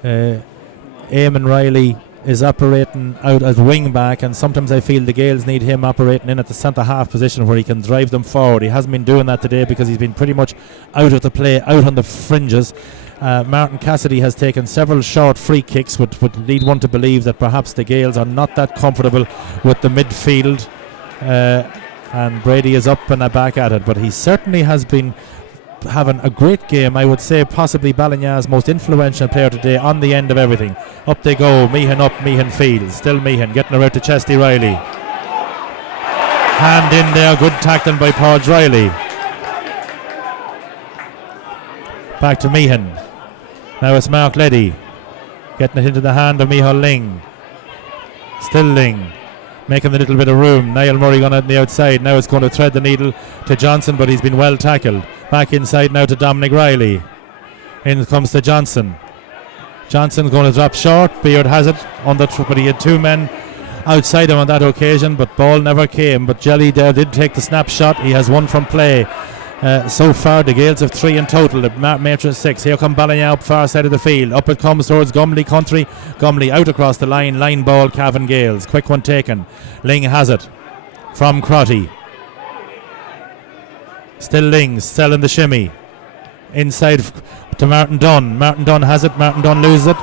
Eamon Riley is operating out as wing back, and sometimes I feel the Gaels need him operating in at the centre half position where he can drive them forward. He hasn't been doing that today because he's been pretty much out of the play, out on the fringes. Martin Cassidy has taken several short free kicks, which would lead one to believe that perhaps the Gaels are not that comfortable with the midfield, and Brady is up and back at it, but he certainly has been having a great game. I would say possibly Ballinag's most influential player today on the end of everything. Up they go, Meehan up, Meehan fields, still Meehan getting her out to Chesty Riley, hand in there, good tackling by Podge Riley. Back to Meehan. Now it's Mark Leddy getting it into the hand of Micheál Ling. Still Ling making a little bit of room. Niall Murray gone out on the outside. Now it's going to thread the needle to Johnson, but he's been well tackled. Back inside now to Dominic Riley. In comes to Johnson. Johnson's going to drop short. Beard has it on the but he had 2 men outside him on that occasion, but ball never came. But Jelly there did take the snapshot. He has 1 from play. So far, the Gaels have 3 in total. The Matron 6. Here come Ballinagh up far side of the field. Up it comes towards Gumley country. Gumley out across the line. Line ball, Cavan Gaels. Quick one taken. Ling has it from Crotty. Still Ling, selling the shimmy. Inside to Martin Dunn. Martin Dunn has it. Martin Dunn loses it.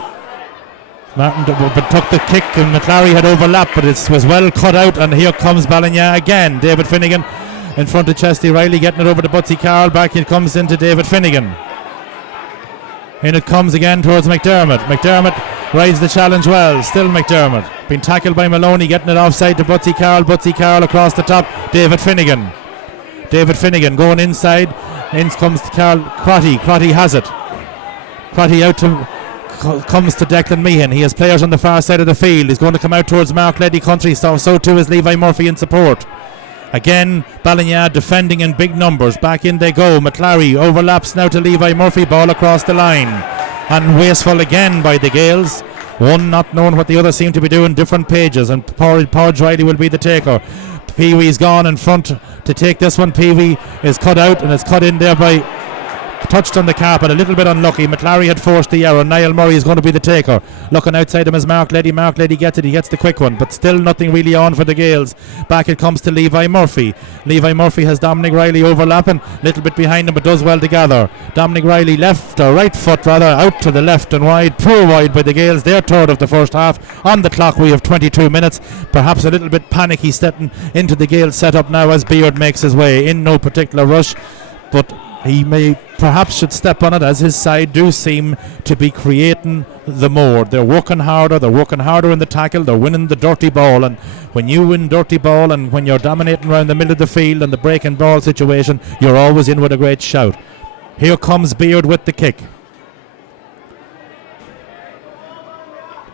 Martin but took the kick, and McClary had overlapped, but it was well cut out. And here comes Ballinagh again. David Finnegan in front of Chesty Riley, getting it over to Butsy Carroll. Back it comes into David Finnegan. In it comes again towards McDermott. McDermott rides the challenge well. Still McDermott. Been tackled by Maloney, getting it offside to Butsy Carroll. Butsy Carroll across the top. David Finnegan. David Finnegan going inside. In comes to Carl Crotty. Crotty has it. Crotty out to comes to Declan Meehan. He has players on the far side of the field. He's going to come out towards Mark Leddy country. So too is Levi Murphy in support. Again, Ballinagh defending in big numbers. Back in they go. McClary overlaps now to Levi Murphy. Ball across the line. And wasteful again by the Gaels. One not knowing what the other seem to be doing. Different pages. And Podge Riley will be the taker. Pee-wee's gone in front to take this one. Pee-wee is cut out, and it's cut in there by touched on the carpet, a little bit unlucky. McClary had forced the error. Niall Murray is going to be the taker. Looking outside him is Mark Leddy. Mark Leddy gets it. He gets the quick one, but still nothing really on for the Gaels. Back it comes to Levi Murphy. Levi Murphy has Dominic Riley overlapping, a little bit behind him, but does well to gather. Dominic Riley left, or right foot rather, out to the left and wide. Poor wide by the Gaels. They're third of the first half. On the clock we have 22 minutes. Perhaps a little bit panicky stepping into the Gaels setup now as Beard makes his way. In no particular rush, but he may perhaps should step on it, as his side do seem to be creating the more. They're working harder in the tackle, they're winning the dirty ball, and when you win dirty ball and when you're dominating around the middle of the field and the breaking ball situation, you're always in with a great shout. Here comes Beard with the kick.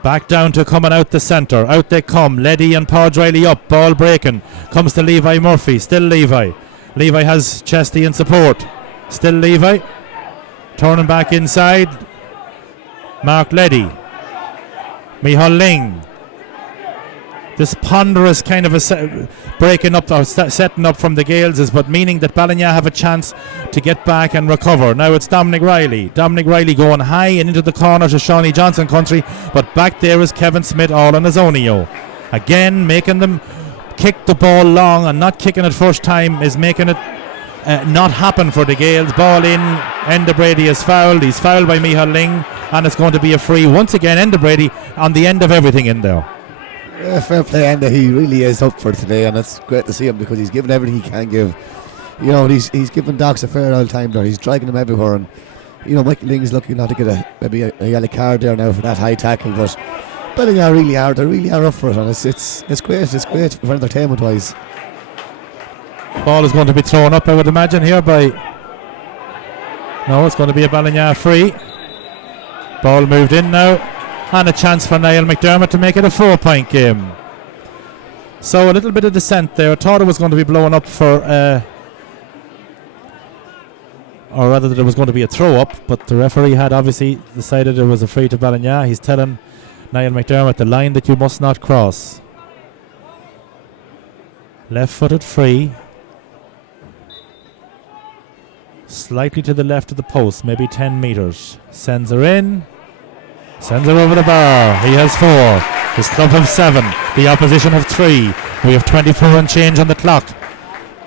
Back down to coming out the centre. Out they come. Leddy and Podge Riley up. Ball breaking. Comes to Levi Murphy. Still Levi. Levi has Chesty in support. Still Levi. Turning back inside. Mark Leddy. Micheál Ling. This ponderous kind of a breaking up or setting up from the Gaels is but meaning that Ballinagh have a chance to get back and recover. Now it's Dominic Riley. Dominic Riley going high and into the corner to Shawnee Johnson country, but back there is Kevin Smith all on his ownio. Again making them kick the ball long, and not kicking it first time is making it not happen for the Gaels. Ball in. Enda Brady is fouled. He's fouled by Micheál Ling, and it's going to be a free once again. Enda Brady on the end of everything in there. Fair play, Enda. He really is up for it today, and it's great to see him because he's given everything he can give. You know, he's giving Docs a fair old time there. He's dragging him everywhere, and you know, Michael Ling's lucky not to get maybe a yellow card there now for that high tackle, but Ballinagh really are. They really are up for it, and it's great. It's great for entertainment wise. Ball is going to be thrown up, I would imagine, here by... No, it's going to be a Ballinagh free. Ball moved in now, and a chance for Niall McDermott to make it a 4-point game. So a little bit of dissent there. I thought it was going to be blown up for... or rather that it was going to be a throw-up, but the referee had obviously decided it was a free to Ballinagh. He's telling Niall McDermott the line that you must not cross. Left-footed free. Slightly to the left of the post, maybe 10 metres. Sends her in. Sends her over the bar. He has 4. His club have 7. The opposition have 3. We have 24 and change on the clock.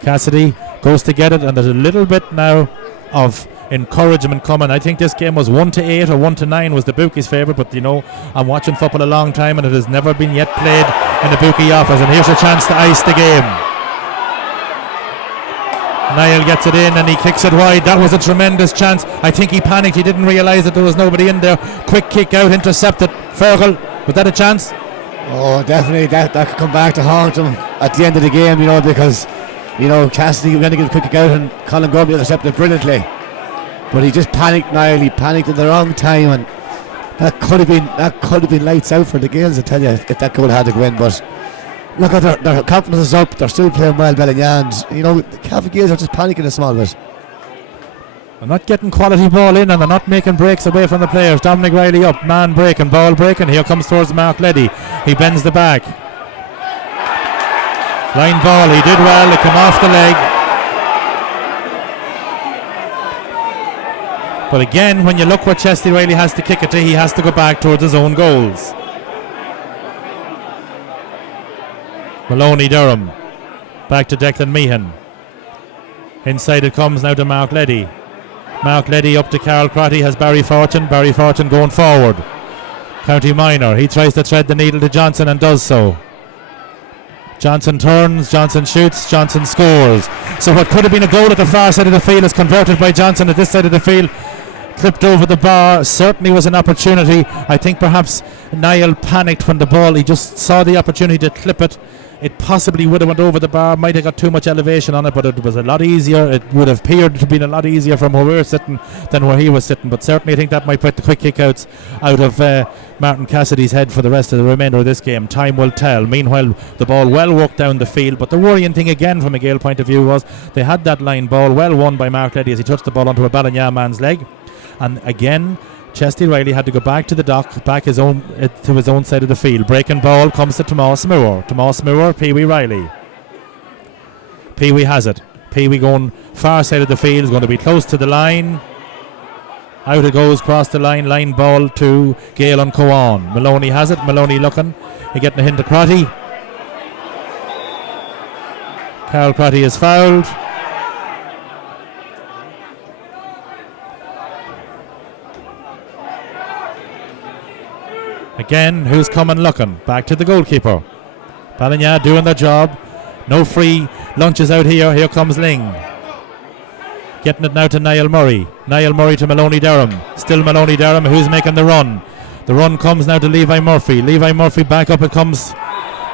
Cassidy goes to get it, and there's a little bit now of encouragement coming. I think this game was 1-8 or 1-9 was the bookies' favourite, but you know, I'm watching football a long time and it has never been yet played in the bookie office, and here's a chance to ice the game. Niall gets it in and he kicks it wide. That was a tremendous chance. I think he panicked. He didn't realise that there was nobody in there. Quick kick out, intercepted. Fergal, was that a chance? Oh, definitely. That could come back to haunt him at the end of the game, you know, because, you know, Cassidy was going to give a quick kick out and Colin Gorby intercepted it brilliantly. But he just panicked, Niall. He panicked at the wrong time, and that could have been lights out for the Gaels, I tell you, if that goal had to go in. But look at their confidence is up. They're still playing well, Ballinagh, and you know, the Cavan Gaels are just panicking a small bit. They're not getting quality ball in, and they're not making breaks away from the players. Dominic Riley up, man breaking, ball breaking. Here comes towards Mark Leddy. He bends the back. Line ball, he did well, it came off the leg. But again, when you look where Chesty Riley has to kick it to, he has to go back towards his own goals. Maloney Durham. Back to Declan Meehan. Inside it comes now to Mark Leddy. Mark Leddy up to Carl Crotty, has Barry Fortune. Barry Fortune going forward. County Minor. He tries to thread the needle to Johnson and does so. Johnson turns, Johnson shoots, Johnson scores. So what could have been a goal at the far side of the field is converted by Johnson at this side of the field. Clipped over the bar, certainly was an opportunity. I think perhaps Niall panicked when the ball, he just saw the opportunity to clip it. It possibly would have went over the bar, might have got too much elevation on it, but it was a lot easier. It would have appeared to have been a lot easier from where we were sitting than where he was sitting. But certainly I think that might put the quick kickouts out of Martin Cassidy's head for the rest of the remainder of this game. Time will tell. Meanwhile, the ball well worked down the field, but the worrying thing again from a Gael point of view was they had that line ball well won by Mark Leddy as he touched the ball onto a Ballinagh man's leg. And again, Chesty Riley had to go back to the dock, back to his own side of the field. Breaking ball comes to Tomás Moore. Tomás Moore, Pee-wee Riley. Pee-wee has it. Pee-wee going far side of the field, is going to be close to the line. Out it goes, cross the line, line ball to Gael and Cowan. Maloney has it, Maloney looking. He getting a hint to Crotty. Carl Crotty is fouled. Again, who's coming looking? Back to the goalkeeper. Ballinagh doing their job. No free lunches out here. Here comes Ling. Getting it now to Niall Murray. Niall Murray to Maloney Durham. Still Maloney Durham who's making the run. The run comes now to Levi Murphy. Levi Murphy back up it comes.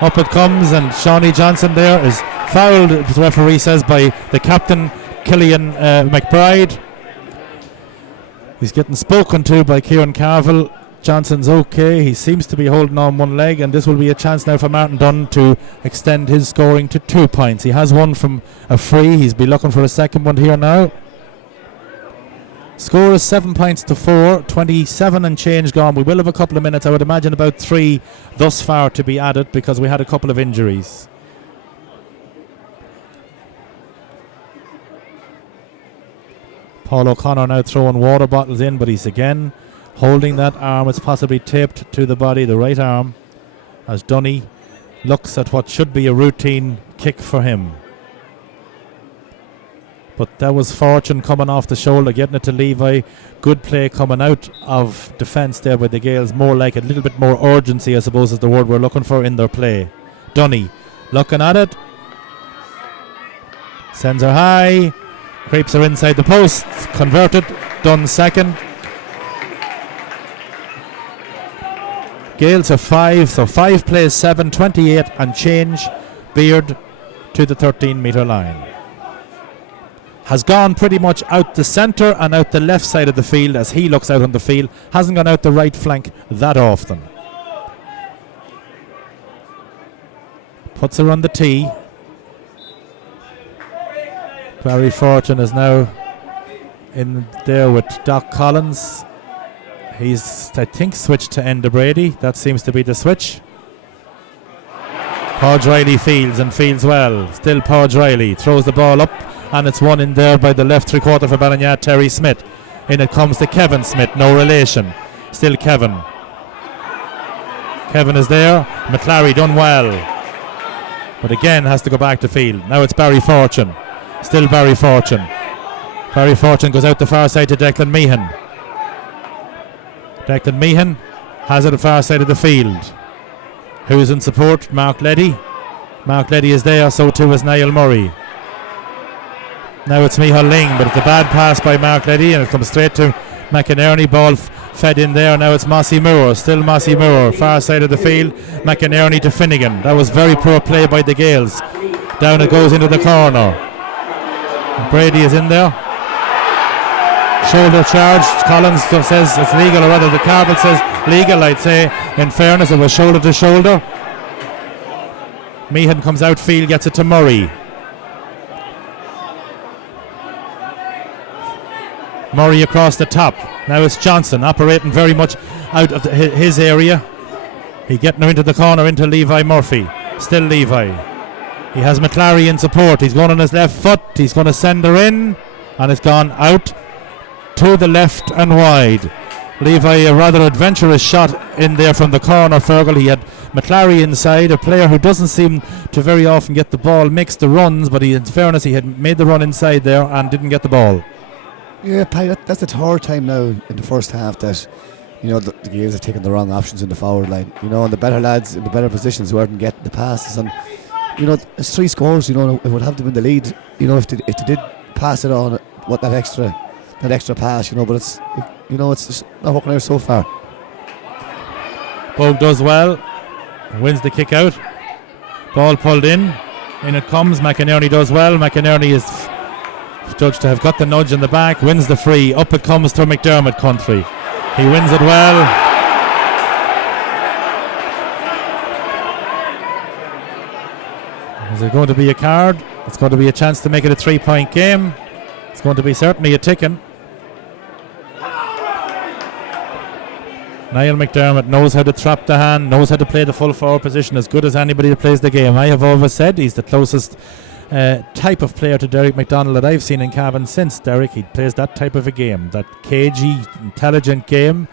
Up it comes, and Shawnee Johnson there is fouled, the referee says, by the captain, Killian McBride. He's getting spoken to by Kieran Carville. Johnson's okay. He seems to be holding on one leg, and this will be a chance now for Martin Dunn to extend his scoring to 2 points. He has one from a free. He's be looking for a second one here now. Score is 7 points to 4. 27 and change gone. We will have a couple of minutes. I would imagine about 3 thus far to be added because we had a couple of injuries. Paul O'Connor now throwing water bottles in, but he's again holding that arm. It's possibly taped to the body, the right arm, as Dunny looks at what should be a routine kick for him. But that was Fortune coming off the shoulder, getting it to Levi. Good play coming out of defence there by the Gaels. More like a little bit more urgency, I suppose, is the word we're looking for in their play. Dunny looking at it. Sends her high. Creeps her inside the post. Converted. Dunn second. Gaels have 5, so 5 plays 7, 28 and change. Beard to the 13-metre line. Has gone pretty much out the centre and out the left side of the field as he looks out on the field. Hasn't gone out the right flank that often. Puts her on the tee. Barry Fortune is now in there with Doc Collins. He's, I think, switched to Enda Brady. That seems to be the switch. Podge Riley fields and fields well. Still Podge Riley throws the ball up, and it's won in there by the left three-quarter for Ballinagh, Terry Smith. In it comes to Kevin Smith, no relation. Still Kevin. Kevin is there. McClary done well. But again has to go back to field. Now it's Barry Fortune. Still Barry Fortune. Barry Fortune goes out the far side to Declan Meehan. Declan Meehan has it at the far side of the field. Who's in support? Mark Leddy. Mark Leddy is there, so too is Niall Murray. Now it's Micheál Ling, but it's a bad pass by Mark Leddy, and it comes straight to McInerney. Ball fed in there. Now it's Mossy Moore. Still Mossy Moore. Far side of the field. McInerney to Finnegan. That was very poor play by the Gaels. Down it goes into the corner. Brady is in there. Shoulder charge. Collins says it's legal, or rather the Carvel says legal. I'd say in fairness it was shoulder to shoulder. Meehan comes outfield, gets it to Murray. Murray across the top. Now it's Johnson operating very much out of his area. He getting her into the corner into Levi Murphy. Still Levi. He has McClary in support. He's going on his left foot. He's going to send her in, and it's gone out to the left and wide. Levi, a rather adventurous shot in there from the corner. Fergal, he had McClary inside, a player who doesn't seem to very often get the ball, makes the runs, but in fairness, he had made the run inside there and didn't get the ball. Yeah, Paddy, that's the third time now in the first half that, you know, the Gaels have taken the wrong options in the forward line. You know, and the better lads in the better positions who aren't getting the passes. And, you know, it's 3 scores, you know, it would have to be the lead, you know, if they did pass it on, what that extra pass, you know, but it's, you know, it's just not working out so far. Bogue does well, wins the kick out. Ball pulled in it comes. McInerney does well. McInerney is judged to have got the nudge in the back, wins the free. Up it comes to McDermott country. He wins it well. Is it going to be a card? It's going to be a chance to make it a 3-point game. It's going to be certainly a ticking. Niall McDermott knows how to trap the hand, knows how to play the full forward position as good as anybody that plays the game. I have always said he's the closest type of player to Derek McDonald that I've seen in Cavan since. Derek, he plays that type of a game, that cagey, intelligent game,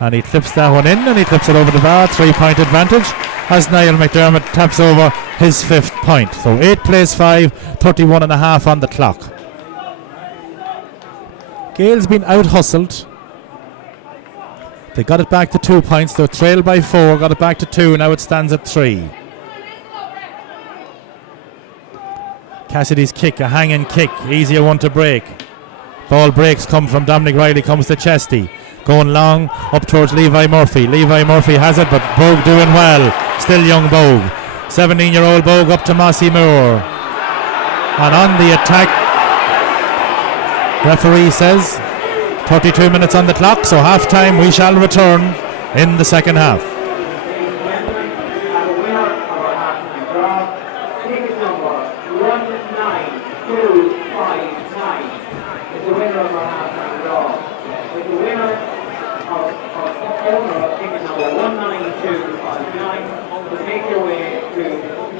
and he clips that one in and he clips it over the bar. 3-point advantage as Niall McDermott taps over his 5th point. So 8 plays 5, 31 and a half on the clock. Gael's been out hustled. They got it back to 2 points. They were trailed by 4, got it back to 2. Now it stands at 3. Cassidy's kick, a hanging kick, easier one to break. Ball breaks come from Dominic Riley, comes to Chesty. Going long, up towards Levi Murphy. Levi Murphy has it, but Bogue doing well. Still young Bogue. 17-year-old Bogue up to Mossy Moore. And on the attack, referee says 32 minutes on the clock, so half time. We shall return in the second half. And the winner of our half-time draw, ticket number 19259 is the winner of our half-time draw. With the winner of owner of ticket number 19259 will make your way to the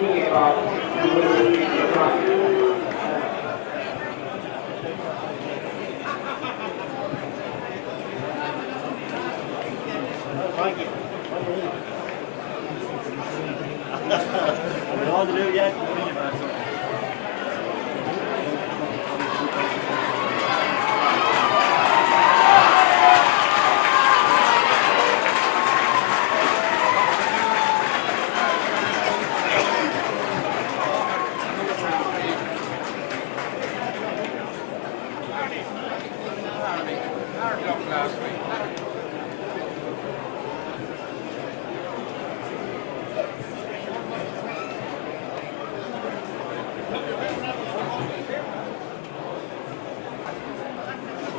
ticket box and will receive your prize.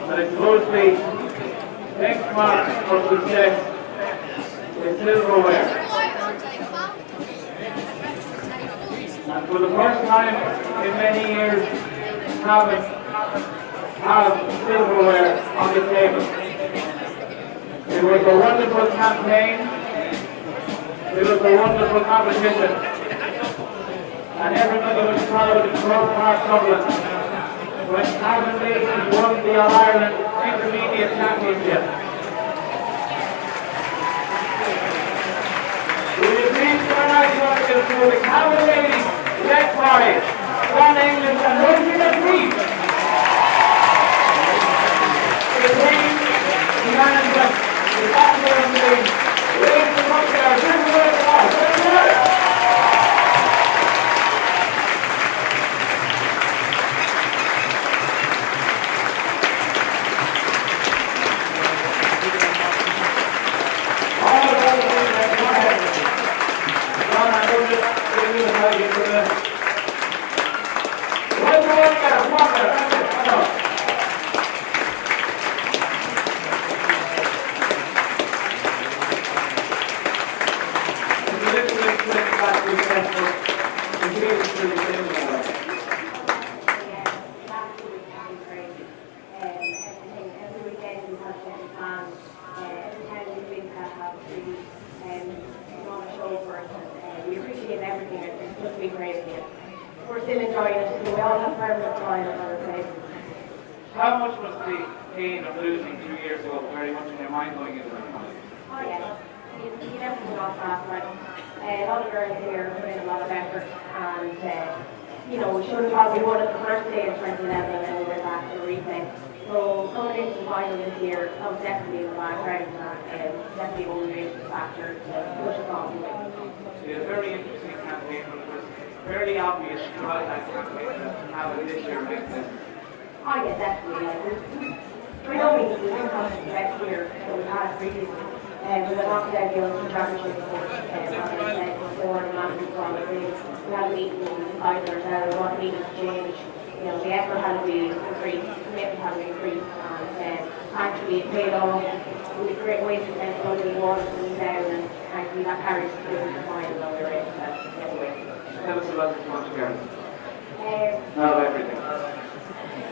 And I suppose the benchmark for success is silverware. And for the first time in many years, have silverware on the table. It was a wonderful campaign. It was a wonderful competition. And everybody was proud of Croke Park, Dublin, when Cavan Gaels won the All-Ireland Intermediate Championship. We will please turn our attention to the Cavan Gaels led by John England and Rosie McPhee. The team, the management, the background team, ladies and gentlemen, this is where it was. We're still enjoying it, so we all have permanent toilets on the table. How much was the pain of losing 2 years ago very much in your mind going into it? Oh yeah, you never put off last night. A lot of girls here put in a lot of effort, and we should have probably won it the first day in 2011 and we went back to the replay. So coming into the final this year, I was definitely in the background and definitely a motivation factor to push us on. It's a very interesting campaign, but it was fairly obvious throughout that campaign how this year makes sense. Oh yeah, definitely. We don't mean we don't have the next year that we had previously. We went off to the Untitled Chapter before, before the management from the league. We had a meeting and decided ourselves what needed to change. The effort had to be increased, commitment had to be increased, and actually it paid off. It was a great way to spend money, water, and down, and actually that carried us through the final and we were able to get away. Tell us about this much, Karen. Not everything.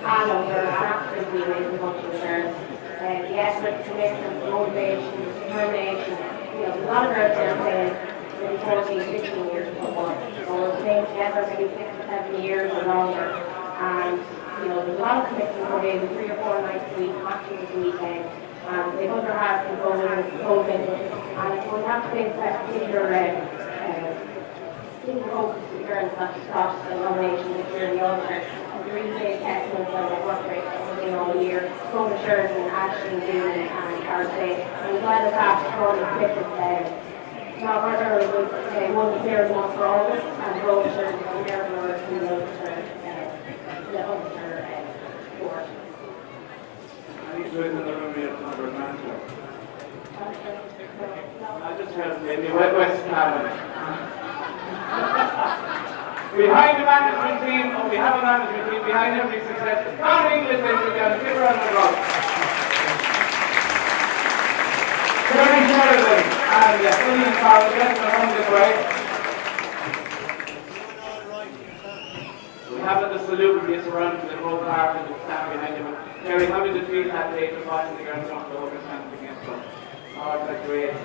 No, they're absolutely amazing bunch of girls. The effort, commitment, motivation, determination. There's a lot of girls there playing maybe 14, 15 years of football. So we're playing together maybe 6 or 7 years or longer. And there's a lot of commitment put in 3 or 4 nights a week, matches a weekend. And they put their hearts and soul into it. And so we have to make that particular focus to the girls that got the nomination this year in the Ulster. Really take excellence on their work rate all year. Both Assurance and Ashton, Doon and Thursday. And as well as that, Sean and Clifford now Murder was one player once for all of us, and Roe Assurance was a player for the Ulster sport. Any good in the room here number of manager? I just heard maybe West Cavan. Behind the management team, we have a management team behind every success. Not English, ladies and gentlemen, give her a round of applause. Very Sheridan and William Powell, gentlemen, home this way. We have the salute will be surrounded with the road park and the stand behind him. Terry, how did you feel that day for watching the girls on the over standing against them? Oh, that's great.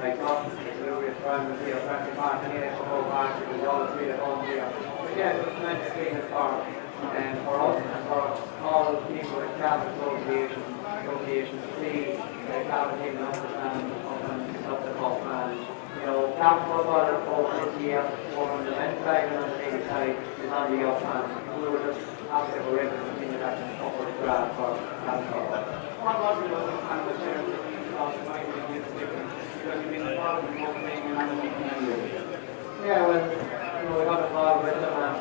Like not delivery of time with the practice park and the whole park with all the three at home here. But yeah, it was tremendous thing for us and for all the people at Cavan Association to see Cavan taking up the cup and Cavan football over this year, both on the men's side and on the ladies' side, is on the up and we were just happy that we were able to continue that upward grab for Cavan football. What was it about this kind of share with the might be different? Because you've been involved in both playing and managing anyway. Yeah, well, we got involved with them and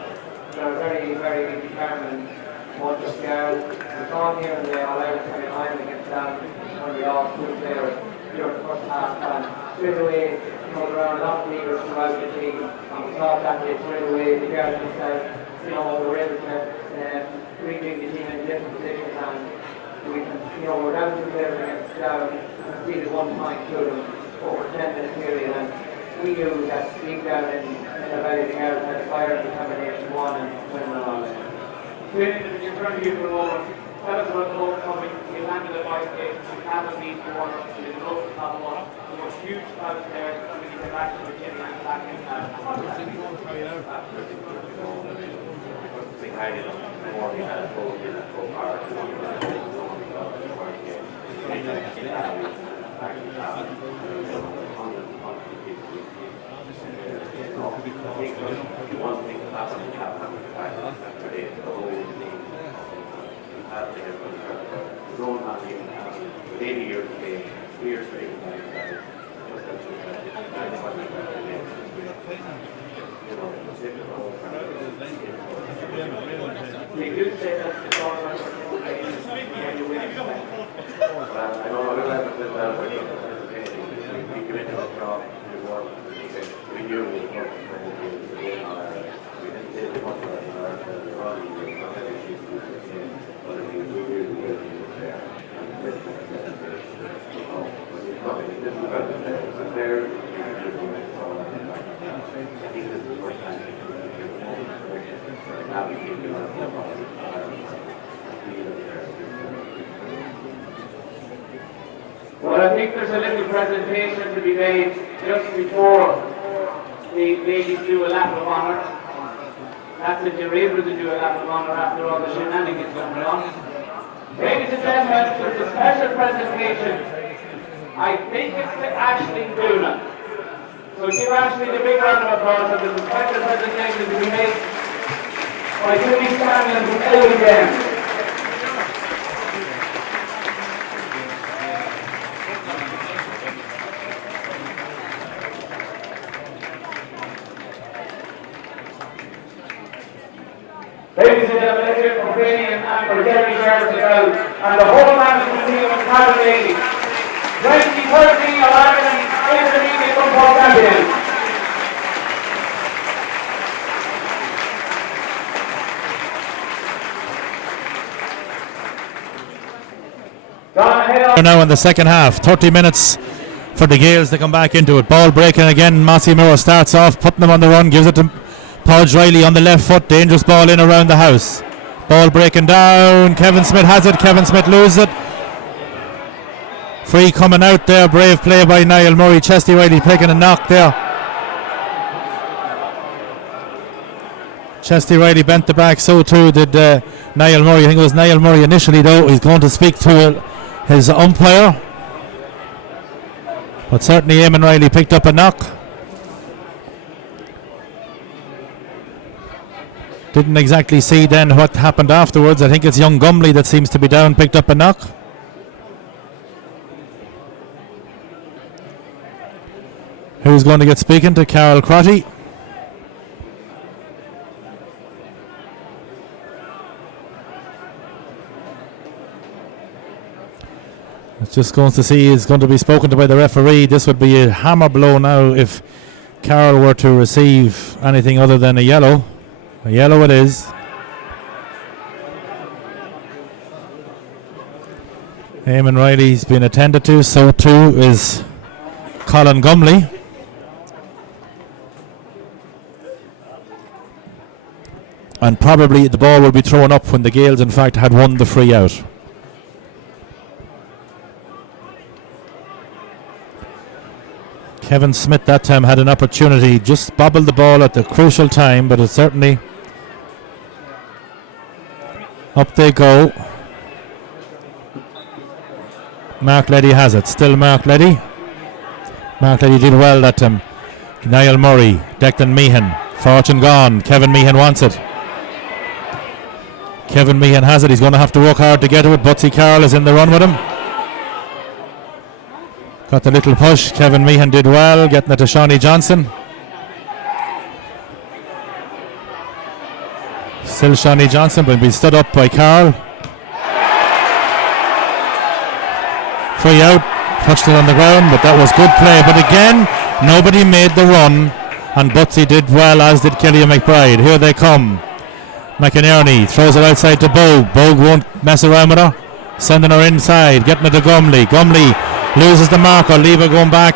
they're very, very determined bunch of girls. We saw here in the All-Irish semi-final against them when we lost 2 players during the first half and straight away, there were a lot of leaders throughout the team and we saw that day straight away, the girls themselves, we were able to rejig the team in different positions and we can, we're down 2 players against them and conceded 1 point to them over a 10-minute period and we knew that deep down in the valley the girls had fire and determination won and winning the all. Clearly, in turn to you for a moment, tell us about the homecoming. You landed at White Gate, you haven't been to one, you did the top one. There was huge crowds there, and you came back to the gym and back in that. We had it more we had both in the full power to one thing that happened in Cavan today, the whole thing had to get grown on the 80 years of age, 3 years of age, They do say that it's all about when you win. I don't know who ever said that, but we committed to the job, we worked, we knew we were working for the game, we didn't say too much about it, we were on the game, not that we should do the game, but we knew we were there, and this is about the there, I think this is the first time Well, I think there's a little presentation to be made just before the ladies do a lap of honour. That's if you're able to do a lap of honour after all the shenanigans going on. Ladies and gentlemen, it's a special presentation. I think it's to Ashley Doonan. So give Ashley the big round of applause, and there's a special presentation to be made by Kingspan and Owen again. Ladies and gentlemen, let's hear it from Breffni and for Jeremy Jarvis as well, and the whole management team of Cavan Gaels. 2013 Ireland Intermediate Football Champions. Now in the second half, 30 minutes for the Gaels to come back into it. Ball breaking again. Massey Moore starts off, putting them on the run, gives it to Podge Riley on the left foot. Dangerous ball in around the house. Ball breaking down. Kevin Smith has it. Kevin Smith loses it. Free coming out there. Brave play by Niall Murray. Chesty Riley taking a knock there. Chesty Riley bent the back. So too did Niall Murray. I think it was Niall Murray initially though. He's going to speak to his umpire. But certainly Eamon Riley picked up a knock. Didn't exactly see then what happened afterwards. I think it's young Gumley that seems to be down, picked up a knock. Who's going to get speaking to Carol Crotty? It's just going to see is going to be spoken to by the referee. This would be a hammer blow now if Carol were to receive anything other than a yellow. A yellow it is. Eamon Riley's been attended to, so too is Colin Gumley. And probably the ball will be thrown up when the Gaels in fact had won the free out. Kevin Smith that time had an opportunity, just bobbled the ball at the crucial time, but it certainly up they go. Mark Leddy has it. Still Mark Leddy. Mark Leddy did well that time. Niall Murray, Declan Meehan. Fortune gone. Kevin Meehan wants it. Kevin Meehan has it. He's going to have to work hard to get to it. Butsy Carroll is in the run with him. Got the little push. Kevin Meehan did well, getting it to Shawnee Johnson. Still Shawnee Johnson, but being stood up by Carl. Free out, touched it on the ground, but that was good play. But again, nobody made the run, and Butsy did well, as did Killian McBride. Here they come. McInerney throws it outside to Bogue. Bogue won't mess around with her. Sending her inside, getting it to Gumley. Gumley loses the marker, Lever going back.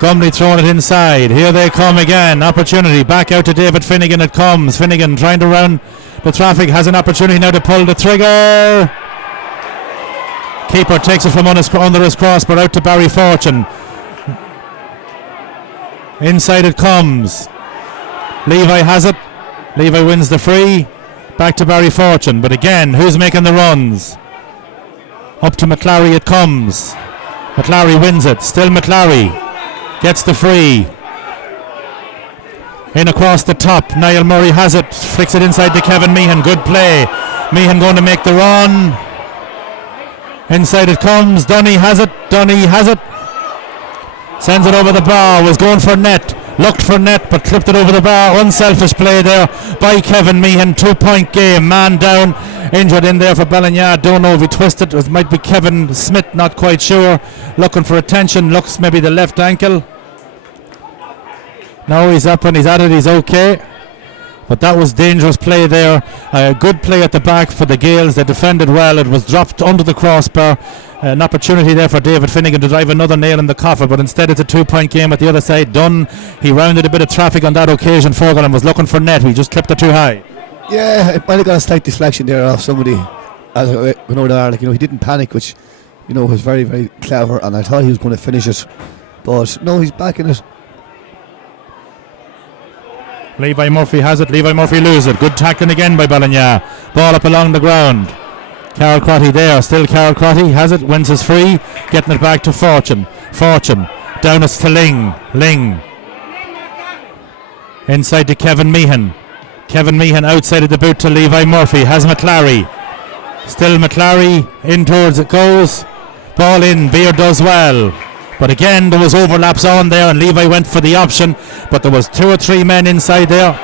Gumley throwing it inside. Here they come again. Opportunity. Back out to David Finnegan it comes. Finnegan trying to round the traffic. Has an opportunity now to pull the trigger. Keeper takes it from under his crossbar out to Barry Fortune. Inside it comes. Levi has it. Levi wins the free. Back to Barry Fortune. But again, who's making the runs? Up to McLary it comes. McLary wins it. Still McLary gets the free. In across the top. Niall Murray has it. Flicks it inside to Kevin Meehan. Good play. Meehan going to make the run. Inside it comes. Dunny has it. Dunny has it. Sends it over the bar. Was going for net. Looked for net but clipped it over the bar. Unselfish play there by Kevin Meehan. 2-point game. Man down. Injured in there for Ballinagh. Don't know if he twisted. It might be Kevin Smith. Not quite sure. Looking for attention. Looks maybe the left ankle. Now he's up and he's at it. He's okay. But that was dangerous play there. A good play at the back for the Gaels. They defended well. It was dropped under the crossbar. An opportunity there for David Finnegan to drive another nail in the coffer, but instead it's a 2-point game at the other side. Dunn, he rounded a bit of traffic on that occasion. Fogle and was looking for net. He just clipped it too high. Yeah, it might have got a slight deflection there off somebody. As I went over there, he didn't panic, which was very, very clever, and I thought he was going to finish it. But no, he's back in it. Levi Murphy has it. Levi Murphy loses it. Good tackling again by Ballinagh. Ball up along the ground. Carol Crotty there, still Carol Crotty has it, wins his free, getting it back to Fortune. Fortune, down it's to Ling. Inside to Kevin Meehan. Kevin Meehan outside of the boot to Levi Murphy, has McClary. Still McClary, in towards it goes. Ball in, Beard does well. But again, there was overlaps on there and Levi went for the option, but there was 2 or 3 men inside there.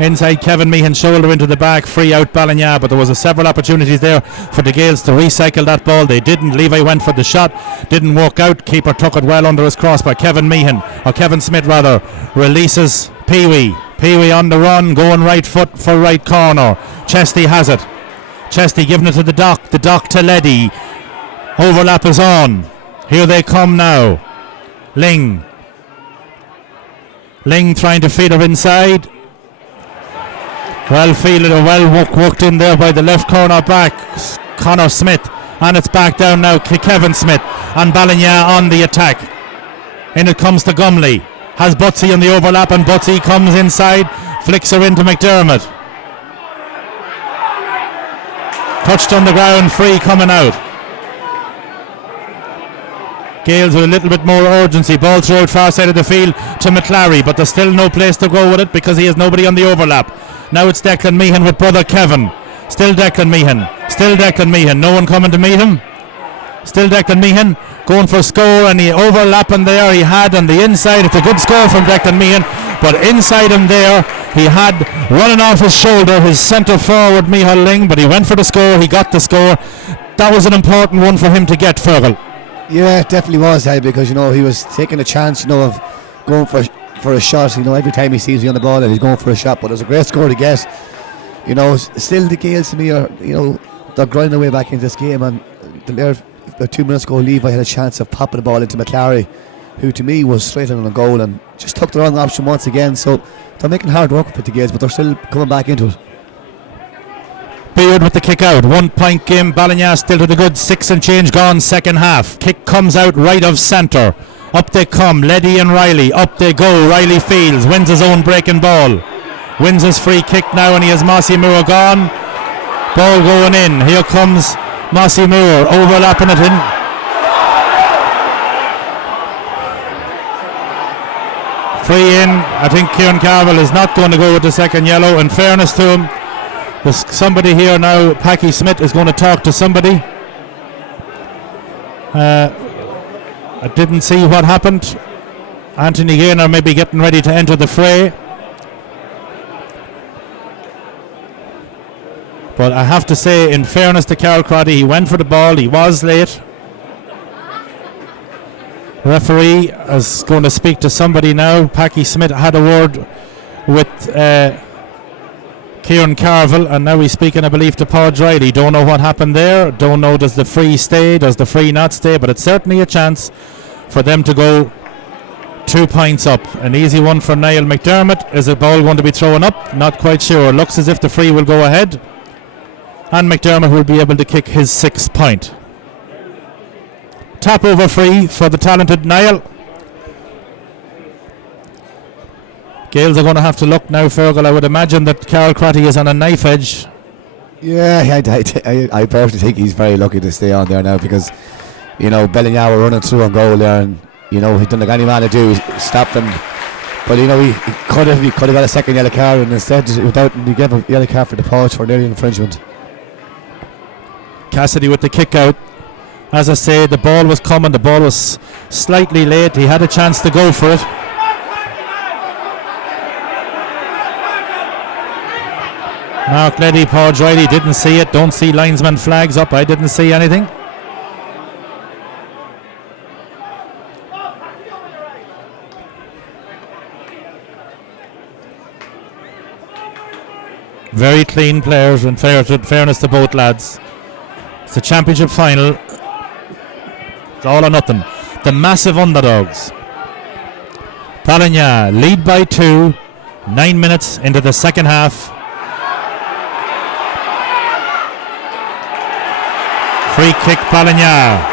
Inside Kevin Meehan's shoulder into the back, free out Ballinagh, but there was several opportunities there for the Gaels to recycle that ball. They didn't. Levi went for the shot, didn't work out. Keeper took it well under his crossbar. Kevin Smith rather, releases Pee-wee. Pee-wee on the run, going right foot for right corner. Chesty has it. Chesty giving it to the Doc to Leddy. Overlap is on. Here they come now. Ling trying to feed her inside. Well fielded, well worked in there by the left corner back, Connor Smith, and it's back down now to Kevin Smith, and Ballinagh on the attack. In it comes to Gumley, has Butsy on the overlap, and Butsy comes inside, flicks her into McDermott. Touched on the ground, free coming out. Gaels with a little bit more urgency, ball through out far side of the field to McClary, but there's still no place to go with it because he has nobody on the overlap. Now it's Declan Meehan with brother Kevin. Still Declan Meehan. No one coming to meet him. Still Declan Meehan going for a score, and he overlapping there. He had on the inside. It's a good score from Declan Meehan, but inside him there, he had running off his shoulder his centre forward Micheál Ling, but he went for the score. He got the score. That was an important one for him to get, Fergal. Yeah, it definitely was, because he was taking a chance, of going for a shot. Every time he sees me on the ball, he's going for a shot. But it was a great score to get. Still the Gaels to me are, they're grinding their way back into this game. And about 2 minutes ago, Levi had a chance of popping the ball into McClary, who to me was straight on the goal and just took the wrong option once again. So they're making hard work with the Gaels, but they're still coming back into it. Beard with the kick out, 1 point game. Ballinagh still to the good, 6 and change gone, second half. Kick comes out right of centre. Up they come, Leddy and Riley. Up they go, Riley fields, wins his own breaking ball. Wins his free kick now, and he has Mossy Moore gone. Ball going in. Here comes Mossy Moore, overlapping it in. Free in. I think Kieran Carville is not going to go with the second yellow. In fairness to him, there's somebody here now. Packy Smith is going to talk to somebody. I didn't see what happened. Anthony Gaynor may be getting ready to enter the fray. But I have to say, in fairness to Carol Crotty, he went for the ball. He was late. Referee is going to speak to somebody now. Packy Smith had a word with Kieran Carville, and now he's speaking, I believe, to Paul Riley. Don't know what happened there. Don't know, does the free stay, does the free not stay, but it's certainly a chance for them to go 2 points up. An easy one for Niall McDermott. Is the ball going to be thrown up? Not quite sure. Looks as if the free will go ahead, and McDermott will be able to kick his 6th point. Tap over free for the talented Niall. Gaels are going to have to look now, Fergal. I would imagine that Carol Crotty is on a knife edge. Yeah, I personally think he's very lucky to stay on there now, because Ballinagh were running through on goal there, and he'd done like any man to do, he stopped them. But he could have got a second yellow card, and instead he gave a yellow card for the poach for nearly infringement. Cassidy with the kick out. As I say, the ball was coming, the ball was slightly late. He had a chance to go for it. Mark Leddy, Paul Riley didn't see it. Don't see linesman flags up. I didn't see anything. Very clean players, in fairness to both lads. It's a championship final. It's all or nothing. The massive underdogs. Ballinagh lead by 2. 9 minutes into the second half. Free kick, Ballinagh.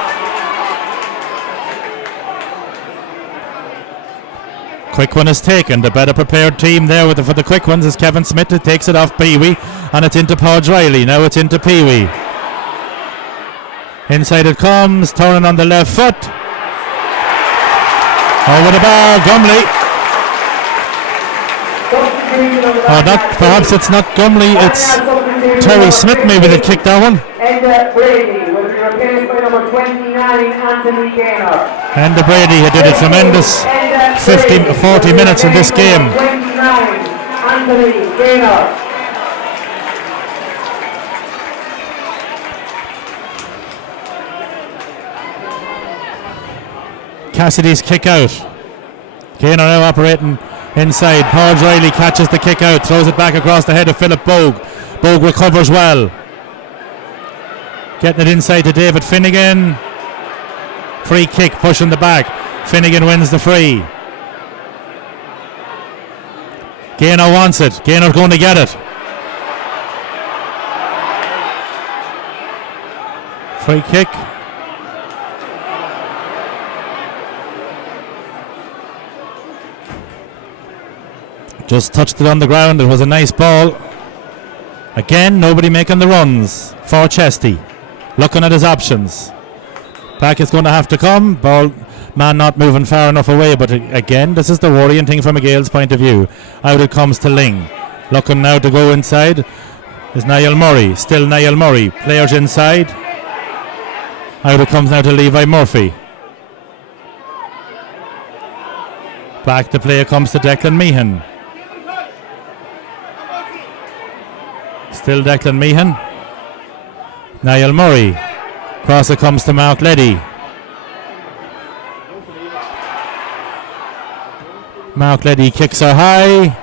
Quick one is taken. The better prepared team there for the quick ones is Kevin Smith. It takes it off Pee-wee, and it's into Paul Riley. Now it's into Pee-wee. Inside it comes, turning on the left foot. Over the bar, Gumley. Perhaps it's not Gumley, it's Terry Smith maybe that kicked that one. Brady will be replaced by number 29, Anthony Gaynor. And Brady had did a tremendous 40 minutes in this game. 29, Anthony Gaynor. Cassidy's kick out. Gaynor now operating inside. Paul Riley catches the kick out, throws it back across the head of Philip Bogue. Bogue recovers well. Getting it inside to David Finnegan. Free kick, pushing the back. Finnegan wins the free. Gaynor wants it. Gaynor's going to get it. Free kick. Just touched it on the ground. It was a nice ball. Again, nobody making the runs for Chesty. Looking at his options. Back is going to have to come. Ball man not moving far enough away. But again, this is the worrying thing from a Gaels point of view. Out it comes to Ling. Looking now to go inside is Niall Murray. Still Niall Murray. Players inside. Out it comes now to Levi Murphy. Back the player comes to Declan Meehan. Still Declan Meehan. Niall Murray. Cross it comes to Mark Leddy. Mark Leddy kicks her high.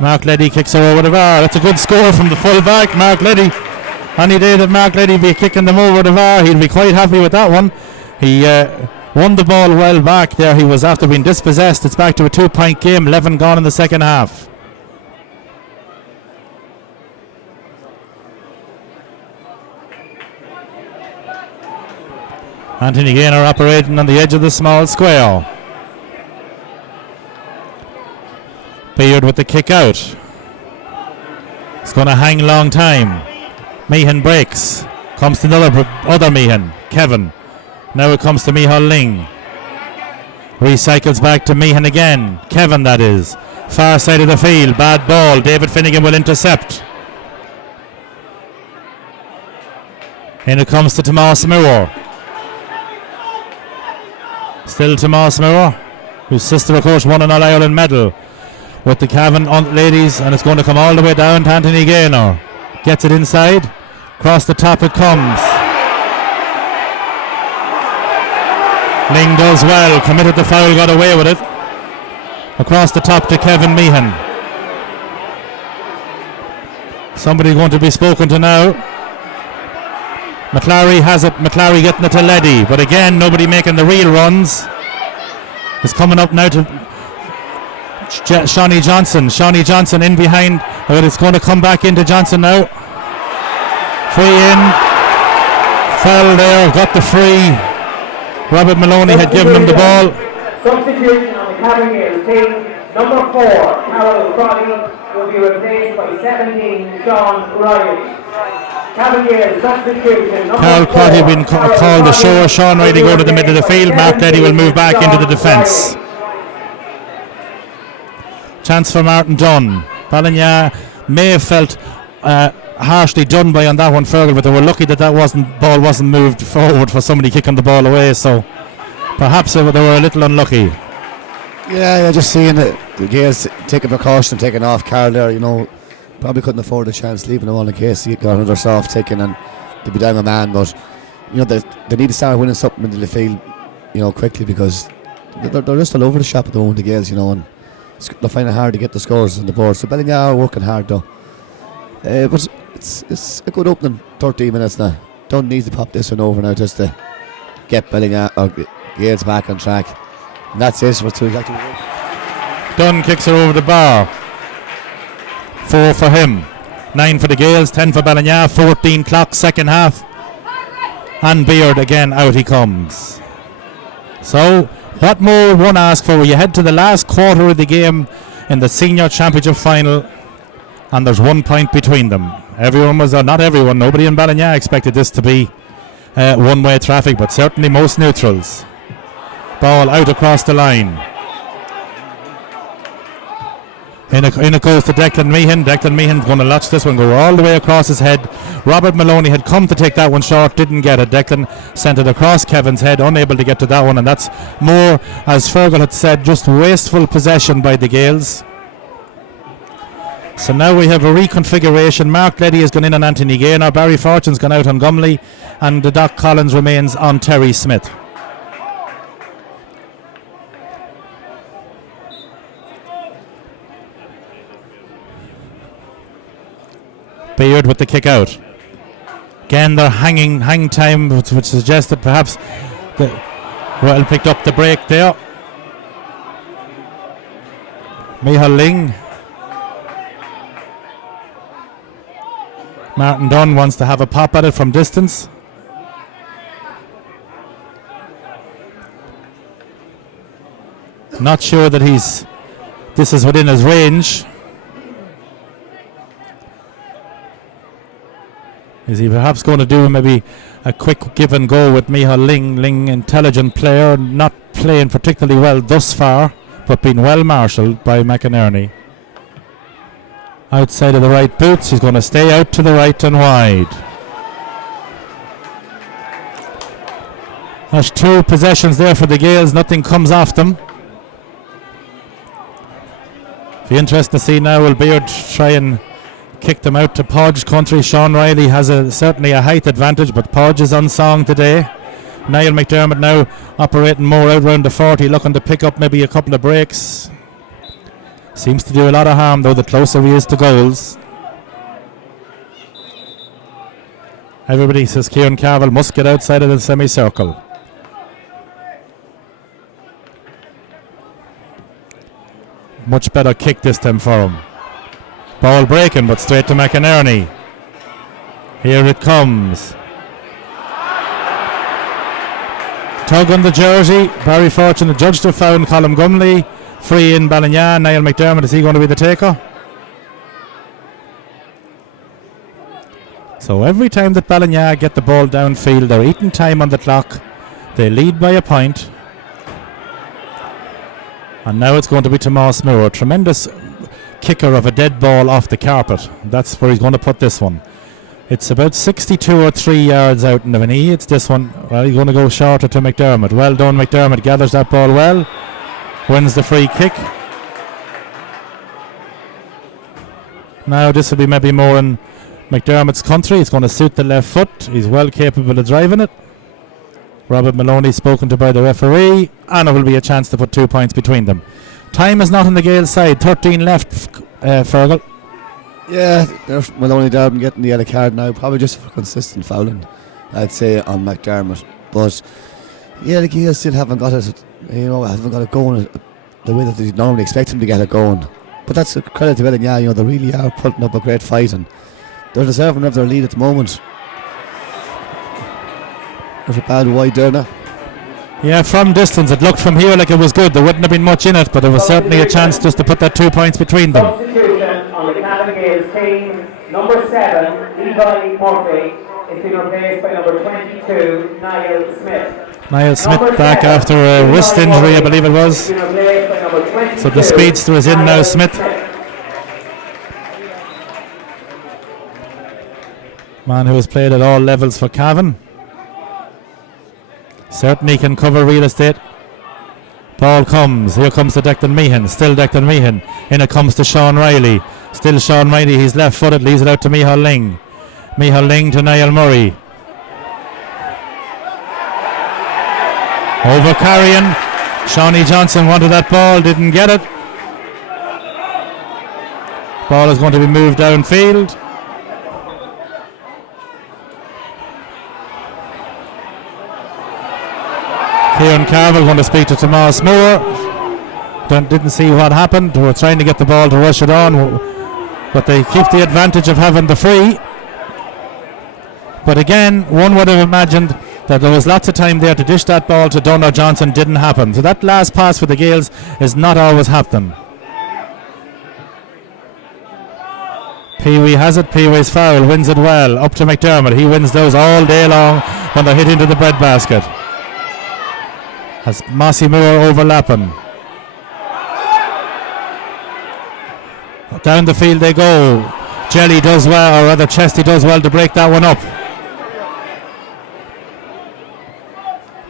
Mark Leddy kicks her over the bar. That's a good score from the full back, Mark Leddy. Any day that Mark Leddy be kicking them over the bar, he'll be quite happy with that one. He won the ball well back there. He was after being dispossessed. It's back to a 2-point game. 11 gone in the second half. Anthony Gaynor operating on the edge of the small square. Beard with the kick out. It's going to hang long time. Meehan breaks. Comes to other Meehan. Kevin. Now it comes to Micheál Ling. Recycles back to Meehan again. Kevin, that is. Far side of the field. Bad ball. David Finnegan will intercept. In it comes to Tomas Moore. Still Tomas Moore, whose sister of course won an All-Ireland medal with the Cavan ladies, and it's going to come all the way down to Anthony Gaynor. Gets it inside. Across the top it comes. Ling does well. Committed the foul, got away with it. Across the top to Kevin Meehan. Somebody going to be spoken to now. McClary has it. McClary getting it to Leddy, but again nobody making the real runs. It's coming up now to Shawnee Johnson. Shawnee Johnson in behind, but it's going to come back into Johnson now. Free in. Fell there, got the free. Robert Maloney had given him the ball. Substitution on the Cavan Gaels team. Number 4, Carol Crowley, will be replaced by 17, Sean Riley. Cavan Gaels substitution. Carol Crowley been called ashore. Sean Riley go to the middle of the field. Mark Leddy will move back into the defence. Chance for Martin Dunn. Ballinagh may have felt harshly done by on that one, Fergal, but they were lucky that ball wasn't moved forward for somebody kicking the ball away, so perhaps they were a little unlucky. Yeah, just seeing the Gaels taking precaution, taking off Carl there, probably couldn't afford a chance leaving him on in case he got another soft taken and they'd be down a man, but they need to start winning something in the field, quickly, because they're just all over the shop at the moment, the Gaels, and they're finding it hard to get the scores on the board. So Ballinagh are working hard though. But it's a good opening 13 minutes now. Dunn needs to pop this one over now just to get Ballinagh or Gaels back on track. And that's it. Dunn kicks her over the bar. 4 for him. 9 for the Gaels, 10 for Ballinagh, 14 clock, second half. And Beard again, out he comes. So, what more would one ask for? You head to the last quarter of the game in the Senior Championship final, and there's 1 point between them. Everyone was, not everyone, nobody in Ballinagh expected this to be one-way traffic, but certainly most neutrals. Ball out across the line. In it goes to Declan Meehan. Declan Meehan's going to latch this one, go all the way across his head. Robert Maloney had come to take that one short, didn't get it. Declan sent it across Kevin's head, unable to get to that one, and that's more, as Fergal had said, just wasteful possession by the Gaels. So now we have a reconfiguration. Mark Leddy has gone in on Anthony Gaynor, Barry Fortune's gone out on Gumley, and the Doc Collins remains on Terry Smith. Beard with the kick out. Again, they're hang time, which suggests that perhaps well picked up the break there. Michal Ling. Martin Dunn wants to have a pop at it from distance. Not sure that this is within his range. Is he perhaps going to do maybe a quick give and go with Michal Ling? Ling, intelligent player, not playing particularly well thus far, but being well marshalled by McInerney. Outside of the right boots, he's going to stay out to the right and wide. There's 2 possessions there for the Gaels, nothing comes off them. Be interesting to see now, will Beard try and kick them out to Podge country. Sean Riley has certainly a height advantage, but Podge is on song today. Niall McDermott now operating more out around the 40, looking to pick up maybe a couple of breaks. Seems to do a lot of harm though the closer he is to goals. Everybody says Kieran Carville must get outside of the semicircle. Much better kick this time for him. Ball breaking, but straight to McInerney. Here it comes. Tug on the jersey. Barry Fortune, the judge to found Colm Gumley. Free in Ballinagh. Niall McDermott, is he going to be the taker? So every time that Ballinagh get the ball downfield, they're eating time on the clock. They lead by a point. And now it's going to be Tomas Moore. Tremendous kicker of a dead ball off the carpet. That's where he's going to put this one. It's about 62 or 3 yards out, and when he hits this one, well, he's going to go shorter to McDermott. Well done, McDermott. Gathers that ball well. Wins the free kick. Now this will be maybe more in McDermott's country. He's going to suit the left foot. He's well capable of driving it. Robert Maloney spoken to by the referee, and it will be a chance to put 2 points between them. Time is not on the Gaels side. 13 left, Fergal. Yeah, there's Maloney Durbin getting the yellow card now, probably just for consistent fouling, I'd say, on McDermott. But yeah, the Gaels still haven't got it, haven't got it going the way that they normally expect them to get it going. But that's a credit to Ballinagh, they really are putting up a great fight, and they're deserving of their lead at the moment. There's a bad wide there now. Yeah, from distance, it looked from here like it was good. There wouldn't have been much in it, but there was certainly a chance just to put that 2 points between them. Substitution on the Cavan Gaels team, number 7, Levi Murphy, is being replaced by number 22, Niall Smith. Niall Smith back after a wrist injury, I believe it was. So the speedster is in now, Smith. Man who has played at all levels for Cavan. Certainly can cover real estate. Ball comes. Here comes to Declan Meehan. Still Declan Meehan. In it comes to Sean Riley. Still Sean Riley. He's left footed. Leaves it out to Michal Ling. Michal Ling to Niall Murray. Over carrying. Shawnee Johnson wanted that ball. Didn't get it. Ball is going to be moved downfield. Kieran Carville going to speak to Tomas Moore. Didn't see what happened. They were trying to get the ball to rush it on, but they keep the advantage of having the free. But again, one would have imagined that there was lots of time there to dish that ball to Donald Johnson. Didn't happen. So that last pass for the Gaels is not always happening. Pee-wee has it. Pee-wee's foul. Wins it well. Up to McDermott. He wins those all day long when they're hit into the breadbasket. Has Mossy Moore overlapping. Down the field they go. Jelly does well, or rather Chesty does well to break that one up.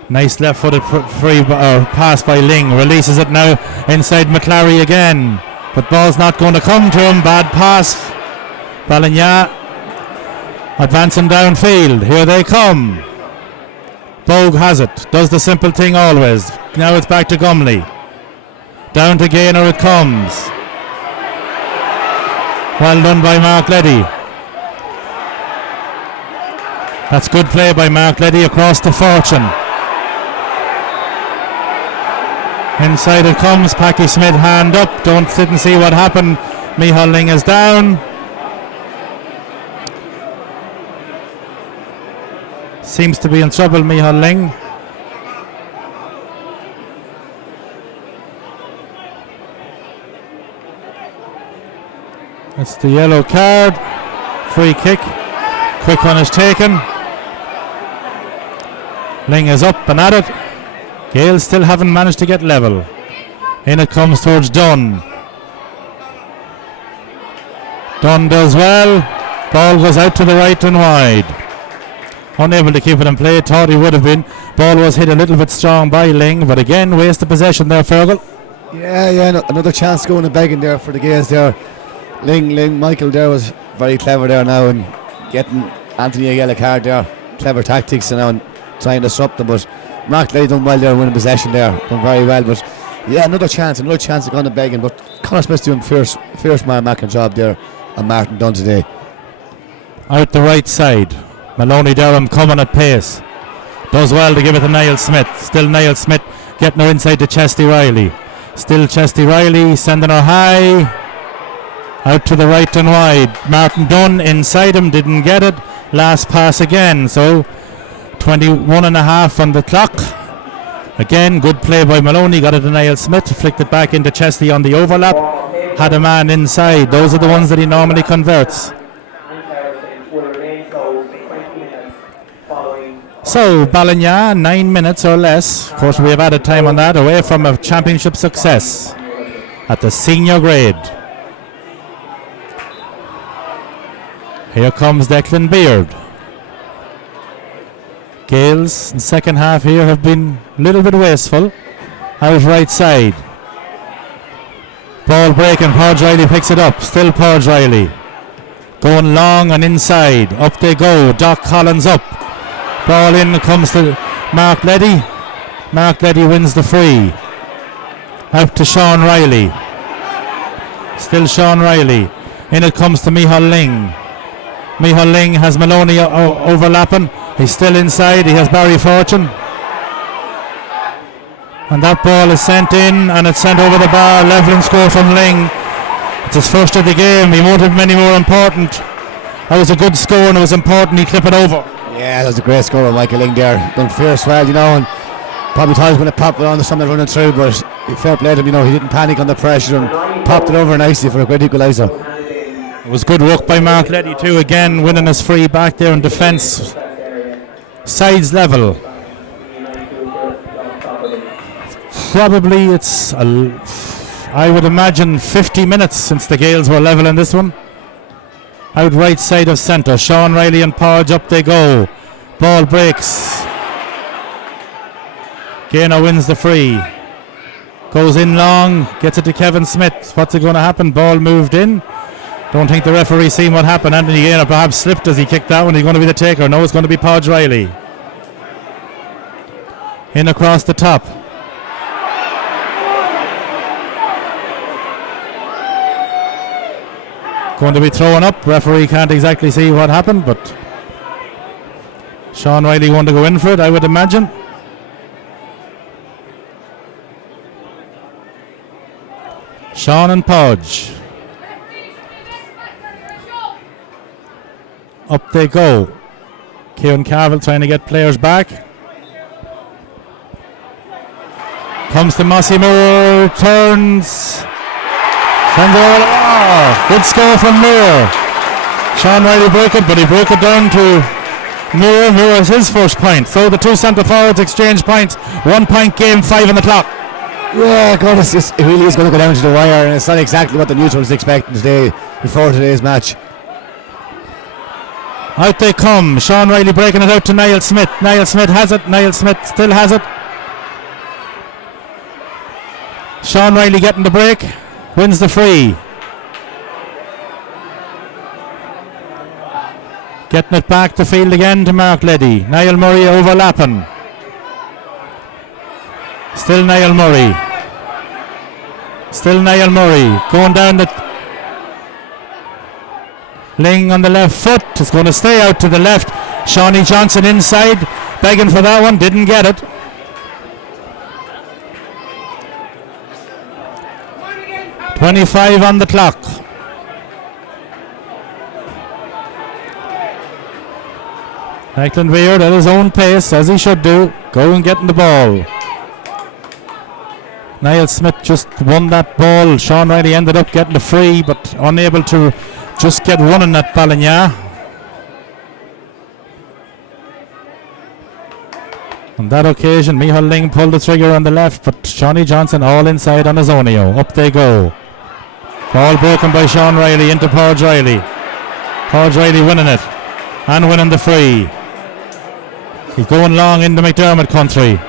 Nice left-footed free pass by Ling. Releases it now inside McClary again. But ball's not going to come to him. Bad pass. Ballinagh advancing downfield. Here they come. Bogue has it. Does the simple thing always. Now it's back to Gumley. Down to Gaynor it comes. Well done by Mark Leddy. That's good play by Mark Leddy across to Fortune. Inside it comes. Packy Smith hand up. Didn't see what happened. Micheál Ling is down. Seems to be in trouble, Micheál Ling. That's the yellow card. Free kick. Quick one is taken. Ling is up and at it. Gaels still haven't managed to get level. In it comes towards Dunn. Dunn does well. Ball goes out to the right and wide. Unable to keep it in play. Thought he would have been. Ball was hit a little bit strong by Ling, but again waste of possession there, Fergal. Yeah, another chance going and begging there for the Gaels there. Ling, Michael there was very clever there now and getting Anthony a yellow card there. Clever tactics and now and trying to disrupt them, but Mark Leddy done well there, winning possession there, done very well. But yeah, another chance of going to begging. But Conor Smith's doing fierce man marking job there, and Martin done today. Out the right side, Maloney Durham coming at pace. Does well to give it to Niall Smith. Still Niall Smith getting her inside to Chesty Riley. Still Chesty Riley sending her high. Out to the right and wide. Martin Dunn inside him, didn't get it. Last pass again, so 21 and a half on the clock. Again, good play by Maloney. Got it to Niall Smith. Flicked it back into Chesty on the overlap. Had a man inside. Those are the ones that he normally converts. So, Ballinagh, 9 minutes or less. Of course, we have added time on that. Away from a championship success at the senior grade. Here comes Declan Beard. Gaels in second half here have been a little bit wasteful. Out right side. Ball breaking. Podge Riley picks it up. Still Podge Riley. Going long and inside. Up they go. Doc Collins up. Ball in comes to Mark Leddy. Mark Leddy wins the free. Out to Sean Riley. Still Sean Riley. In it comes to Micheál Ling. Micheál Ling has Maloney overlapping. He's still inside. He has Barry Fortune. And that ball is sent in and it's sent over the bar. Leveling score from Ling. It's his first of the game. He won't have many more important. That was a good score and it was important he clip it over. Yeah, that was a great score of Michael Ling there. Done fierce well, and probably thought he was going to pop it on the summit running through, but fair play to him, he didn't panic on the pressure and popped it over nicely for a great equaliser. It was good work by Mark Leddy too, again winning his free back there in defence. Sides level. Probably it's, I would imagine, 50 minutes since the Gaels were level in this one. Out right side of centre, Sean Riley and Podge, up they go. Ball breaks. Gaynor wins the free. Goes in long, gets it to Kevin Smith. What's it going to happen? Ball moved in. Don't think the referee seen what happened. Anthony Gaynor perhaps slipped as he kicked that one. He's going to be the taker. No, it's going to be Podge Riley. In across the top. Going to be thrown up. Referee can't exactly see what happened, but Sean Riley going to go in for it, I would imagine. Sean and Podge. Up they go. Kieran Carville trying to get players back. Comes to Mossy Moore, turns. Good score from Moore. Sean Riley broke it, but he broke it down to Moore. Moore has his first point. So the two centre forwards exchange points. 1 point game, 5 on the clock. Yeah, God, it really is going to go down to the wire, and it's not exactly what the neutrals expecting today before today's match. Out they come. Sean Riley breaking it out to Niall Smith. Niall Smith has it. Niall Smith still has it. Sean Riley getting the break. Wins the free. Getting it back to field again to Mark Leddy. Niall Murray overlapping. Still Niall Murray. Still Niall Murray. Going down the... Laying on the left foot. It's going to stay out to the left. Shawnee Johnson inside. Begging for that one. Didn't get it. .25 on the clock. Declan Weird at his own pace, as he should do. Go and getting the ball. Niall Smith just won that ball. Sean Riley ended up getting the free, but unable to just get running at Ballinagh. On that occasion, Michal Ling pulled the trigger on the left, but Shawnee Johnson all inside on his own. Up they go. Ball broken by Sean Riley into Porge Riley. Porge Riley winning it and winning the free. He's going long into McDermott country.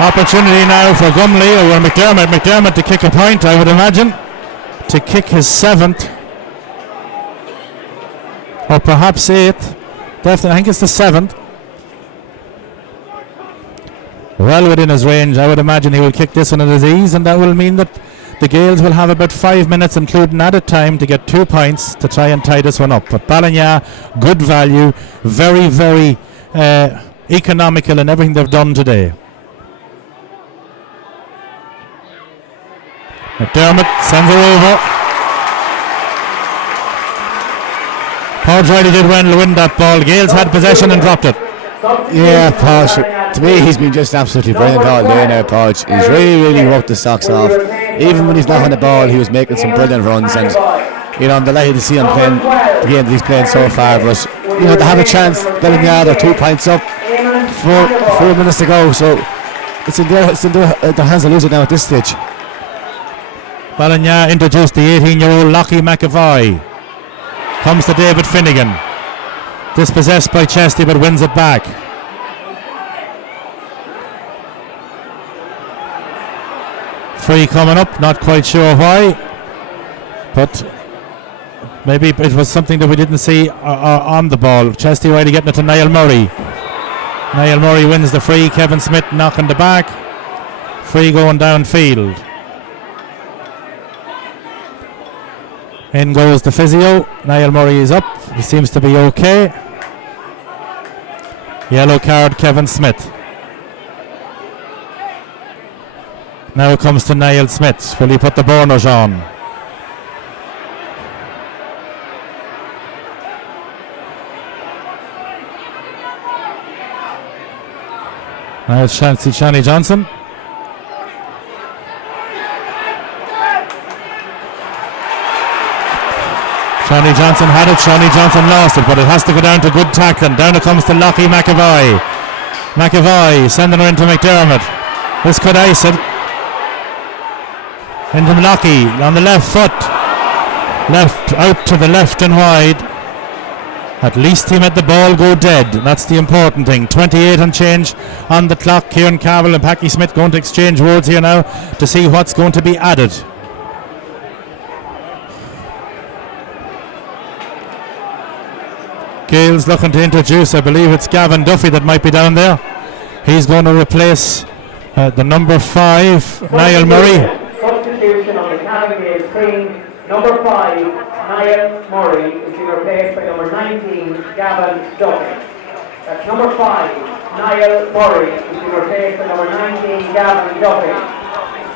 Opportunity now for Gumley over McDermott. McDermott to kick a point, I would imagine. To kick his 7th. Or perhaps 8th. Definitely, I think it's the 7th. Well within his range. I would imagine he will kick this one at his ease, and that will mean that the Gaels will have about 5 minutes, including added time, to get 2 points to try and tie this one up. But Ballinagh, good value, very, very economical in everything they've done today. McDermott sends her over. Porge Riley did well win that ball. Gales had possession and dropped it. Yeah, Porge. To me, he's been just absolutely brilliant all day now, Porge. He's really worked the socks off. Even when he's not on the ball, he was making some brilliant runs. And, I'm delighted to see him playing the game that he's played so far. But, to have a chance, Ballinagh, they're 2 points up, 4 minutes to go. So it's in their hands to lose it now at this stage. Ballinagh introduced the 18-year-old Lockie McAvoy. Comes to David Finnegan. Dispossessed by Chesty, but wins it back. Free coming up, not quite sure why. But maybe it was something that we didn't see on the ball. Chesty Riley getting it to Niall Murray. Niall Murray wins the free. Kevin Smith knocking the back. Free going downfield. In goes the physio. Niall Murray is up. He seems to be okay. Yellow card, Kevin Smith. Now it comes to Niall Smith. Will he put the burners on? Now it's Shawnee Johnson. Shawnee Johnson had it, Shawnee Johnson lost it, but it has to go down to good tackling. Down it comes to Lockie McAvoy. McAvoy sending her into McDermott. This could ice it. Into Lockie on the left foot. Left out to the left and wide. At least he made the ball go dead. That's the important thing. 28 and change on the clock. Kieran Carroll and Packy Smith going to exchange words here now to see what's going to be added. Gaels looking to introduce, I believe it's Gavin Duffy that might be down there. He's going to replace the number 5, Niall Murray. Substitution on the Cavan Gaels team. Number 5, Niall Murray, is being replaced by number 19, Gavin Duffy. That's number 5, Niall Murray, is being replaced by number 19, Gavin Duffy.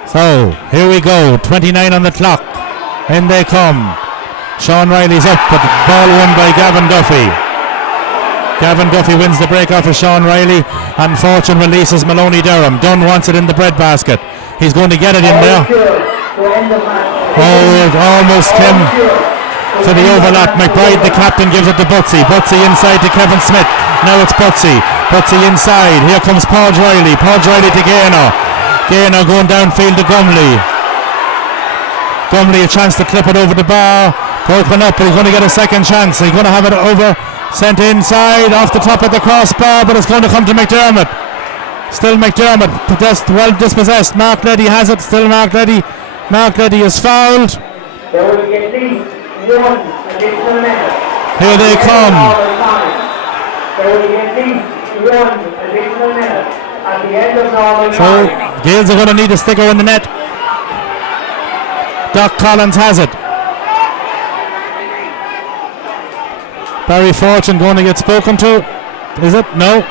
So, here we go. 29 on the clock. In they come. Sean Riley's up, but the ball won by Gavin Duffy. Gavin Duffy wins the break off of Sean Riley, and Fortune releases Maloney Durham. Dunn wants it in the breadbasket. He's going to get it in there. Oh, it almost came for the overlap. McBride, the captain, gives it to Butsy. Butsy inside to Kevin Smith. Now it's Butsy. Butsy inside. Here comes Paul Riley. Paul Riley to Gaynor. Gaynor going downfield to Gumley. Gumley a chance to clip it over the bar. Broken up, but he's going to get a second chance. He's going to have it over. Sent inside off the top of the crossbar, but it's going to come to McDermott. Still McDermott, well dispossessed. Mark Leddy has it. Still Mark Leddy. Mark Leddy is fouled. There will be at least one additional minute. Here they come. There will be at least one additional minute at the end of normal So time. Gaels are going to need a sticker in the net. Doc Collins has it. Barry Fortune going to get spoken to. Is it? No.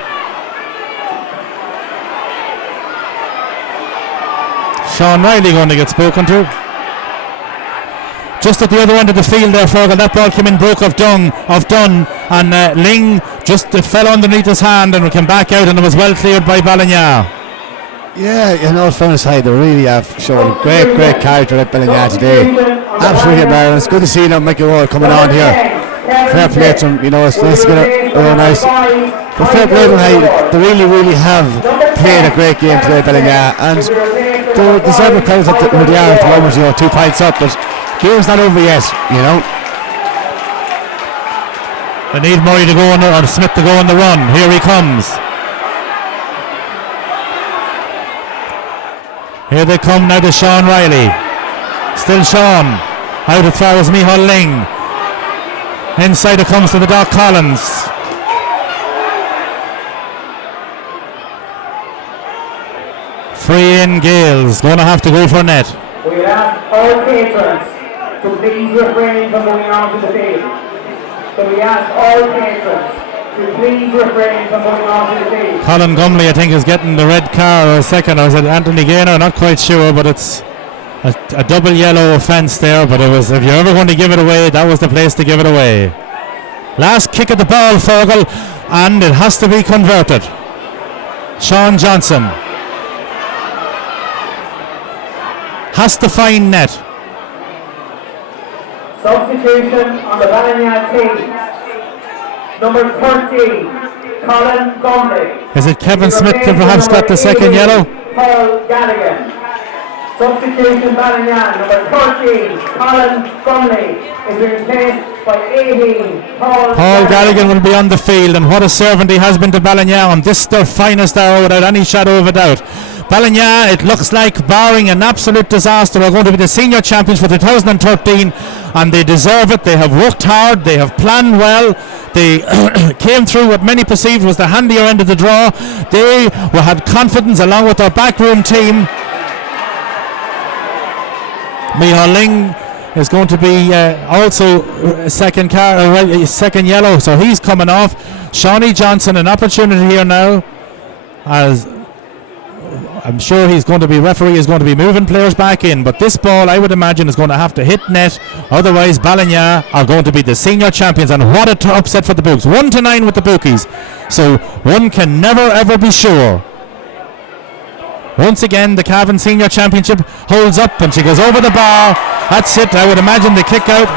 Sean Riley going to get spoken to. Just at the other end of the field there, Fergal. That ball came in, broke of Dunn, and Ling just fell underneath his hand and came back out, and it was well cleared by Ballinagh. Yeah, you know, fairness side, they really have shown great character at Ballinagh today. Absolutely, Marilyn. It's good to see them Mickey Ward coming on here. Fair play to them, you know, it's nice to get it. Oh, nice. But fair play to them, they really have played a great game today, Ballinagh, and they deserve the credit that they are at the moment, you know, 2 points up, but game's not over yet, you know. They need Murray to go on, or Smith to go on the run. Here he comes. Here they come now to Sean Riley. Still Sean. Out as far as Micheál Ling. Inside it comes to the Doc Collins. Free in Gaels. Going to have to go for net. We ask all patrons to please refrain from moving on to the field. So we ask all patrons to please refrain from moving on to the field. Colin Gumley, I think, is getting the red card or a second. I said Anthony Gaynor, not quite sure, but it's a double yellow offence there. But it was, if you're ever going to give it away, that was the place to give it away. Last kick of the ball, Fergal, and it has to be converted. Sean Johnson has to find net. Substitution on the Ballinagh team. Number 13, Colin Gumley. Is it Kevin Smith that perhaps got the second yellow? Paul Gallagher. Substitution Ballinagh, number 13, Colin Gumley is replaced by 18, Paul Gallagher will be on the field, and what a servant he has been to Ballinagh on this their finest hour without any shadow of a doubt. Ballinagh, it looks like, barring an absolute disaster, are going to be the senior champions for 2013, and they deserve it. They have worked hard, they have planned well, they came through what many perceived was the handier end of the draw. They had confidence along with their backroom team. Micheál Ling is going to be also second yellow, so he's coming off. Shawnee Johnson, an opportunity here now, as I'm sure he's going to be, referee is going to be moving players back in, but this ball I would imagine is going to have to hit net, otherwise Ballinagh are going to be the senior champions, and what a upset for the Books. 1-9 with the bookies, so one can never ever be sure. Once again, the Cavan Senior Championship holds up, and she goes over the bar. That's it. I would imagine the kick out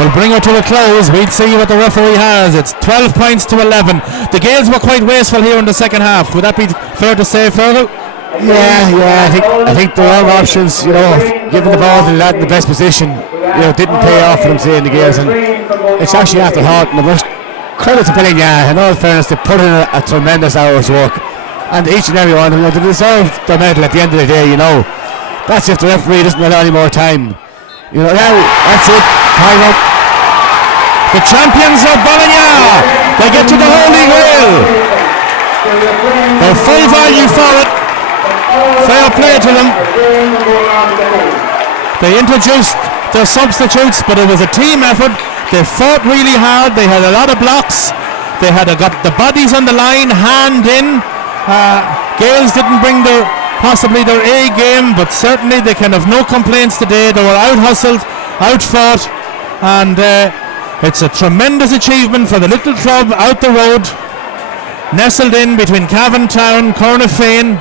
will bring her to a close. We'd see what the referee has. It's 12 points to 11. The Gaels were quite wasteful here in the second half. Would that be fair to say, Fergal? Yeah. I think the wrong options, you know, giving the ball to the lad in the best position, you know, didn't pay off for them today in the Gaels, and it's actually after hard. And the most credit to Ballinagh, in all fairness, they put in a tremendous hour's work. And each and every one of them, they deserve the medal at the end of the day, you know. That's if the referee doesn't allow any more time. You know, now, that's it. Time up. The champions of Ballinagh, they get to the Holy Grail. They're full value for it. Fair play to them. They introduced their substitutes, but it was a team effort. They fought really hard. They had a lot of blocks. They had got the bodies on the line, hand in. Gaels didn't bring possibly their A game, but certainly they can have no complaints today. They were out hustled, out fought, and it's a tremendous achievement for the little club out the road, nestled in between Cavan Town, Cornafane,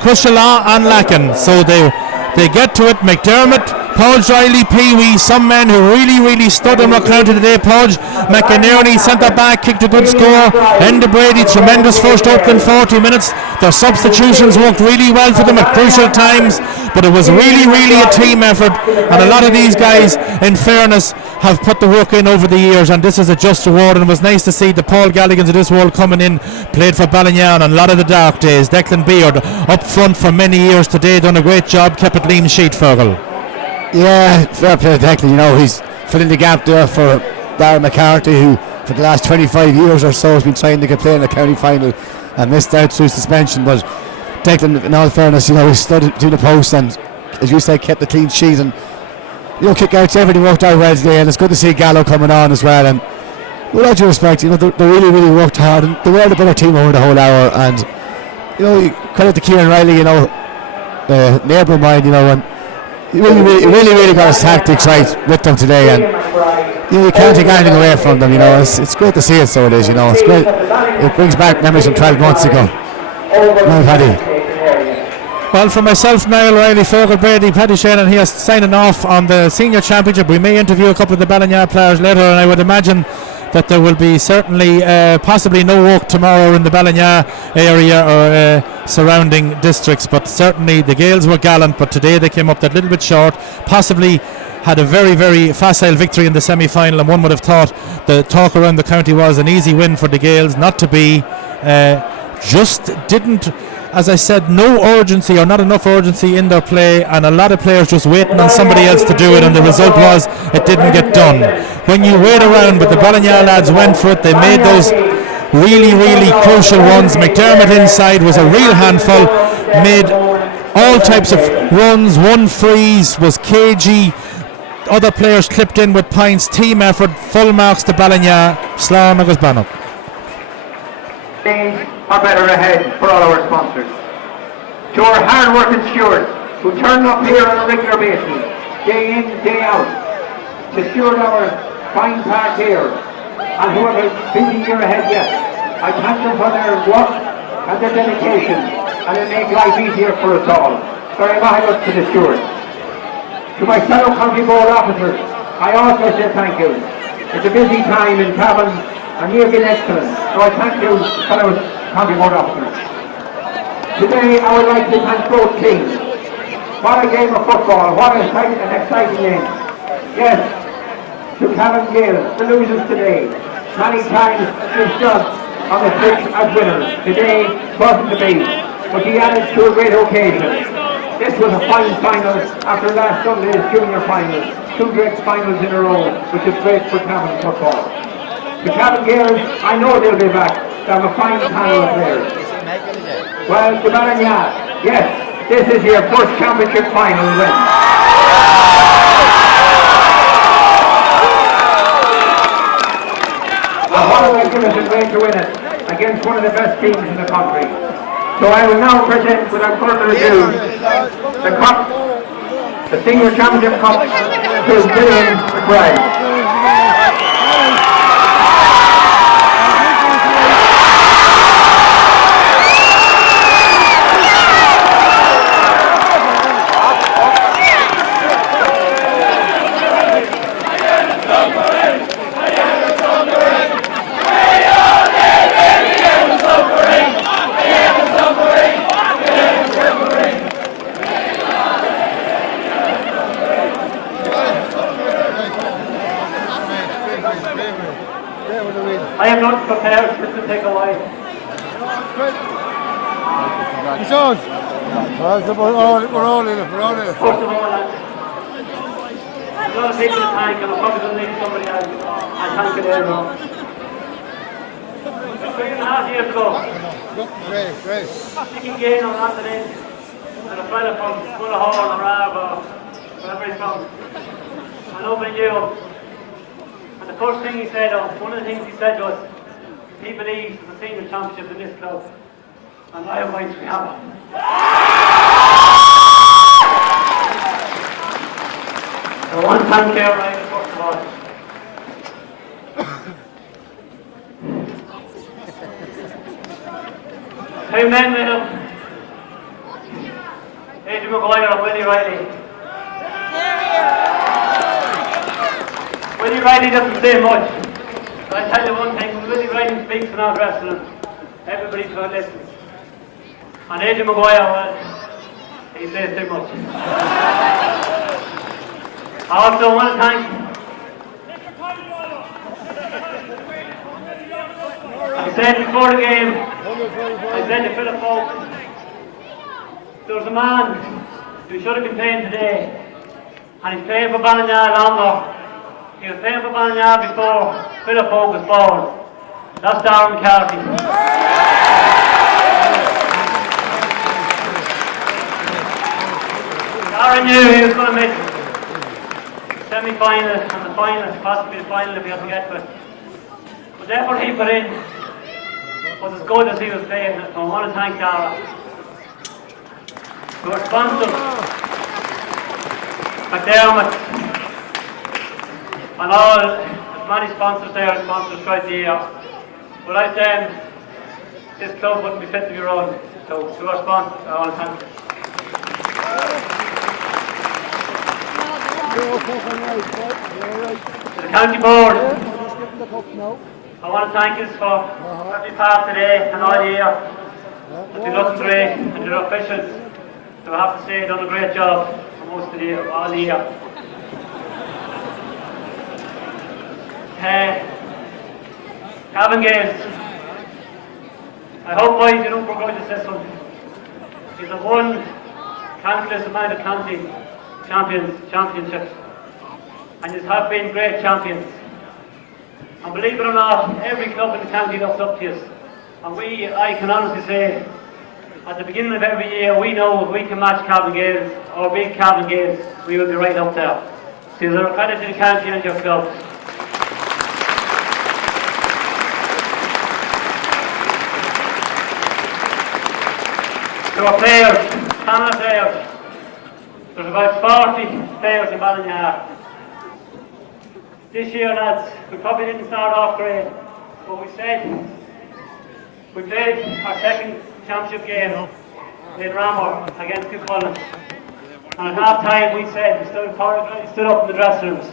Crushalaw and Lacken. So they They get to it. McDermott, Podge, Riley, Pee-wee, some men who really stood in what counted today. Podge, McInerney, centre back, kicked a good score. Enda Brady, tremendous first opening 40 minutes. Their substitutions worked really well for them at crucial times, but it was really a team effort, and a lot of these guys, in fairness, have put the work in over the years, and this is a just reward. And it was nice to see the Paul Galligans of this world coming in, played for Ballinagh on a lot of the dark days. Declan Beard up front for many years today, done a great job, kept it lean sheet, Fergal. Yeah, fair play to Declan. You know, he's filling the gap there for Darren McCarthy, who for the last 25 years or so has been trying to get play in the county final and missed out through suspension. But Declan, in all fairness, you know, he stood to the post and, as you said, kept the clean sheet, and you know, kick outs, everything worked out well today, and it's good to see Gallo coming on as well. And with all due respect, you know, they really worked hard, and they were the better team over the whole hour. And you know, credit to Kieran Riley, you know, neighbour of mine, you know, and he really got his tactics right with them today, and you know, you can't take anything away from them. You know, it's great to see it. So it is, you know, it's great. It brings back memories from 12 months ago. Well, Paddy. Well, for myself, Niall Riley, Fergal Brady, Paddy Shannon here signing off on the Senior Championship. We may interview a couple of the Ballinagh players later, and I would imagine that there will be certainly possibly no work tomorrow in the Ballinagh area or surrounding districts, but certainly the Gaels were gallant, but today they came up that little bit short, possibly had a very facile victory in the semi-final, and one would have thought the talk around the county was an easy win for the Gaels. Not to be. Just didn't, as I said, no urgency or not enough urgency in their play, and a lot of players just waiting on somebody else to do it, and the result was it didn't get done. When you wait around, but the Ballinagh lads went for it. They made those really crucial runs. McDermott inside was a real handful, made all types of runs, won frees, was cagey. Other players clipped in with points. Team effort, full marks to Ballinagh. Slán agus Bannock. Are better ahead for all our sponsors. To our hard-working stewards who turn up here on a regular basis, day in, day out, to steward our fine park here, and who have a busy year ahead yet. I thank them for their work and their dedication, and it makes life easier for us all. Very much to the stewards. To my fellow county board officers, I also say thank you. It's a busy time in Cavan, and you've been excellent, so I thank you, fellow county board officers. Today I would like to thank both teams. What a game of football, what an exciting game. Yes, to Cavan Gaels, the losers today. Many times they've stood on the pitch as winners. Today wasn't the base, but he added to a great occasion. This was a fine final after last Sunday's junior final. Two great finals in a row, which is great for Cavan football. The Cavan Gaels, I know they'll be back. They have a fine panel of players. Well, the Ballinagh, yes, this is your first championship final win. And what a magnificent way to win it against one of the best teams in the country. So I will now present, without further ado, the cup, the Senior Championship Cup, to Gillian McBride. I am not prepared for this to take a while. It's on. We're all in it. First of all, I'm going to take the tank, and I'm probably going to need somebody else. I thank you there now. 3.5 years ago, Great. Nicky Gain on Anthony, and a fella from Mullahall or Rab or wherever he's from. I know about you. And the first thing he said, one of the things he said was, he believes in the senior championship in this club, and I am going to have it. So one thank you, right, first of all. Two men made up. Adrian Maguire and Willie Riley. Willie Riley doesn't say much. But I tell you one thing, when Willie Riley speaks in our wrestling, everybody's going to listen. And Adrian Maguire, well, he says too much. I also want to thank I said before the game, I said to Philip Folk, there was a man who should have been playing today, and he's playing for Ballinagh longer. He was playing for Ballinagh before Philip Folk was born. That's Darren McCarthy. Darren knew he was going to make the semi-final and the final, possibly the final if he had to get to it. But the effort he put in was as good as he was playing, so I want to thank Darren. To our sponsors, McDermott, and all, as many sponsors there are sponsors throughout the year. Without them, this club wouldn't be fit to be run. So to our sponsors, I want to thank them. To the county board, I want to thank you for every part today and all year. It's been looking great, and your officials, so I have to say, done a great job for most of the year, all the year. Cavan Gaels, I hope boys you don't begrudge this one. He's won countless amount of county championships, and you have been great champions. And believe it or not, every club in the county looks up to you. And I can honestly say, at the beginning of every year, we know if we can match Cavan Gaels or beat Cavan Gaels, we will be right up there. So you're a credit to the county and your clubs. To our players, panel players, there's about 40 players in Ballinagh. This year, lads, we probably didn't start off great, but we played our second championship game in Ramor against Kilmore. And at half time we said, we stood up in the dressing rooms,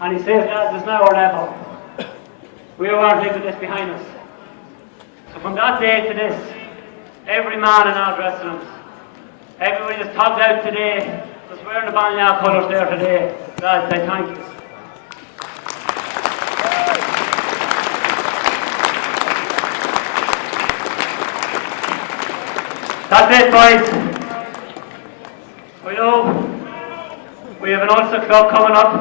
and he says, lads, there's now or never. We weren't leaving this behind us. So from that day to this, every man in our dressing rooms, everybody that's topped out today, that's wearing the Ballinagh colours there today, lads, I thank you. That's it, boys. We know we have an Ulster club coming up.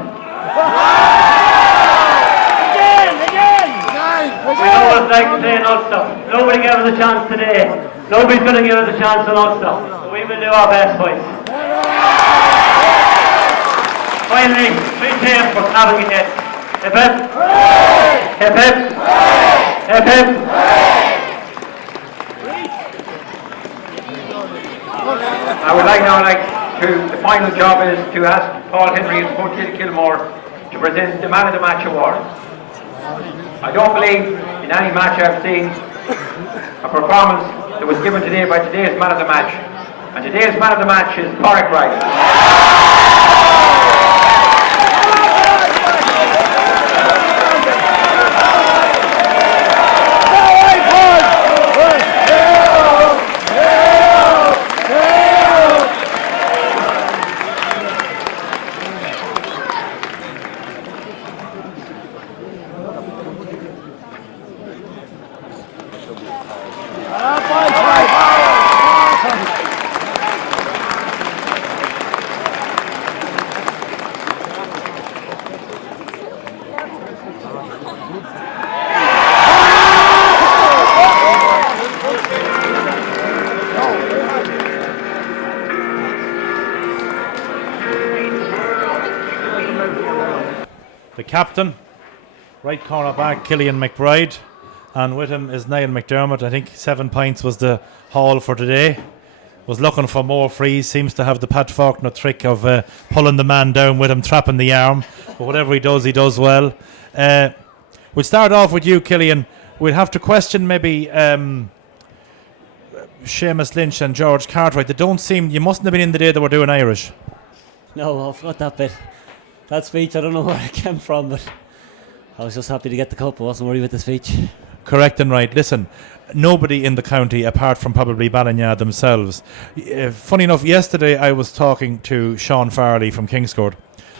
We know what it's like to play in Ulster. Nobody gave us a chance today. Nobody's going to give us a chance in Ulster. So we will do our best, boys. Finally, 3 teams for Cavan Gaels. Hip hip. Hip hip. Hip hip. I would the final job is to ask Paul Henry and Coach Kilmore to present the Man of the Match award. I don't believe in any match I've seen a performance that was given today by today's Man of the Match. And today's Man of the Match is Porrick Riley. The captain, right corner back, Killian McBride, and with him is Niall McDermott. I think 7 points was the haul for today. Was looking for more frees, seems to have the Pat Faulkner trick of pulling the man down with him, trapping the arm. But whatever he does well. We'll start off with you, Killian. We'll have to question maybe Seamus Lynch and George Cartwright, they don't seem, you mustn't have been in the day they were doing Irish. No, I forgot that bit. That speech, I don't know where it came from, but I was just happy to get the cup. I wasn't worried with the speech. Correct and right. Listen, nobody in the county, apart from probably Ballinagh themselves. Funny enough, yesterday I was talking to Sean Farley from Kingscourt,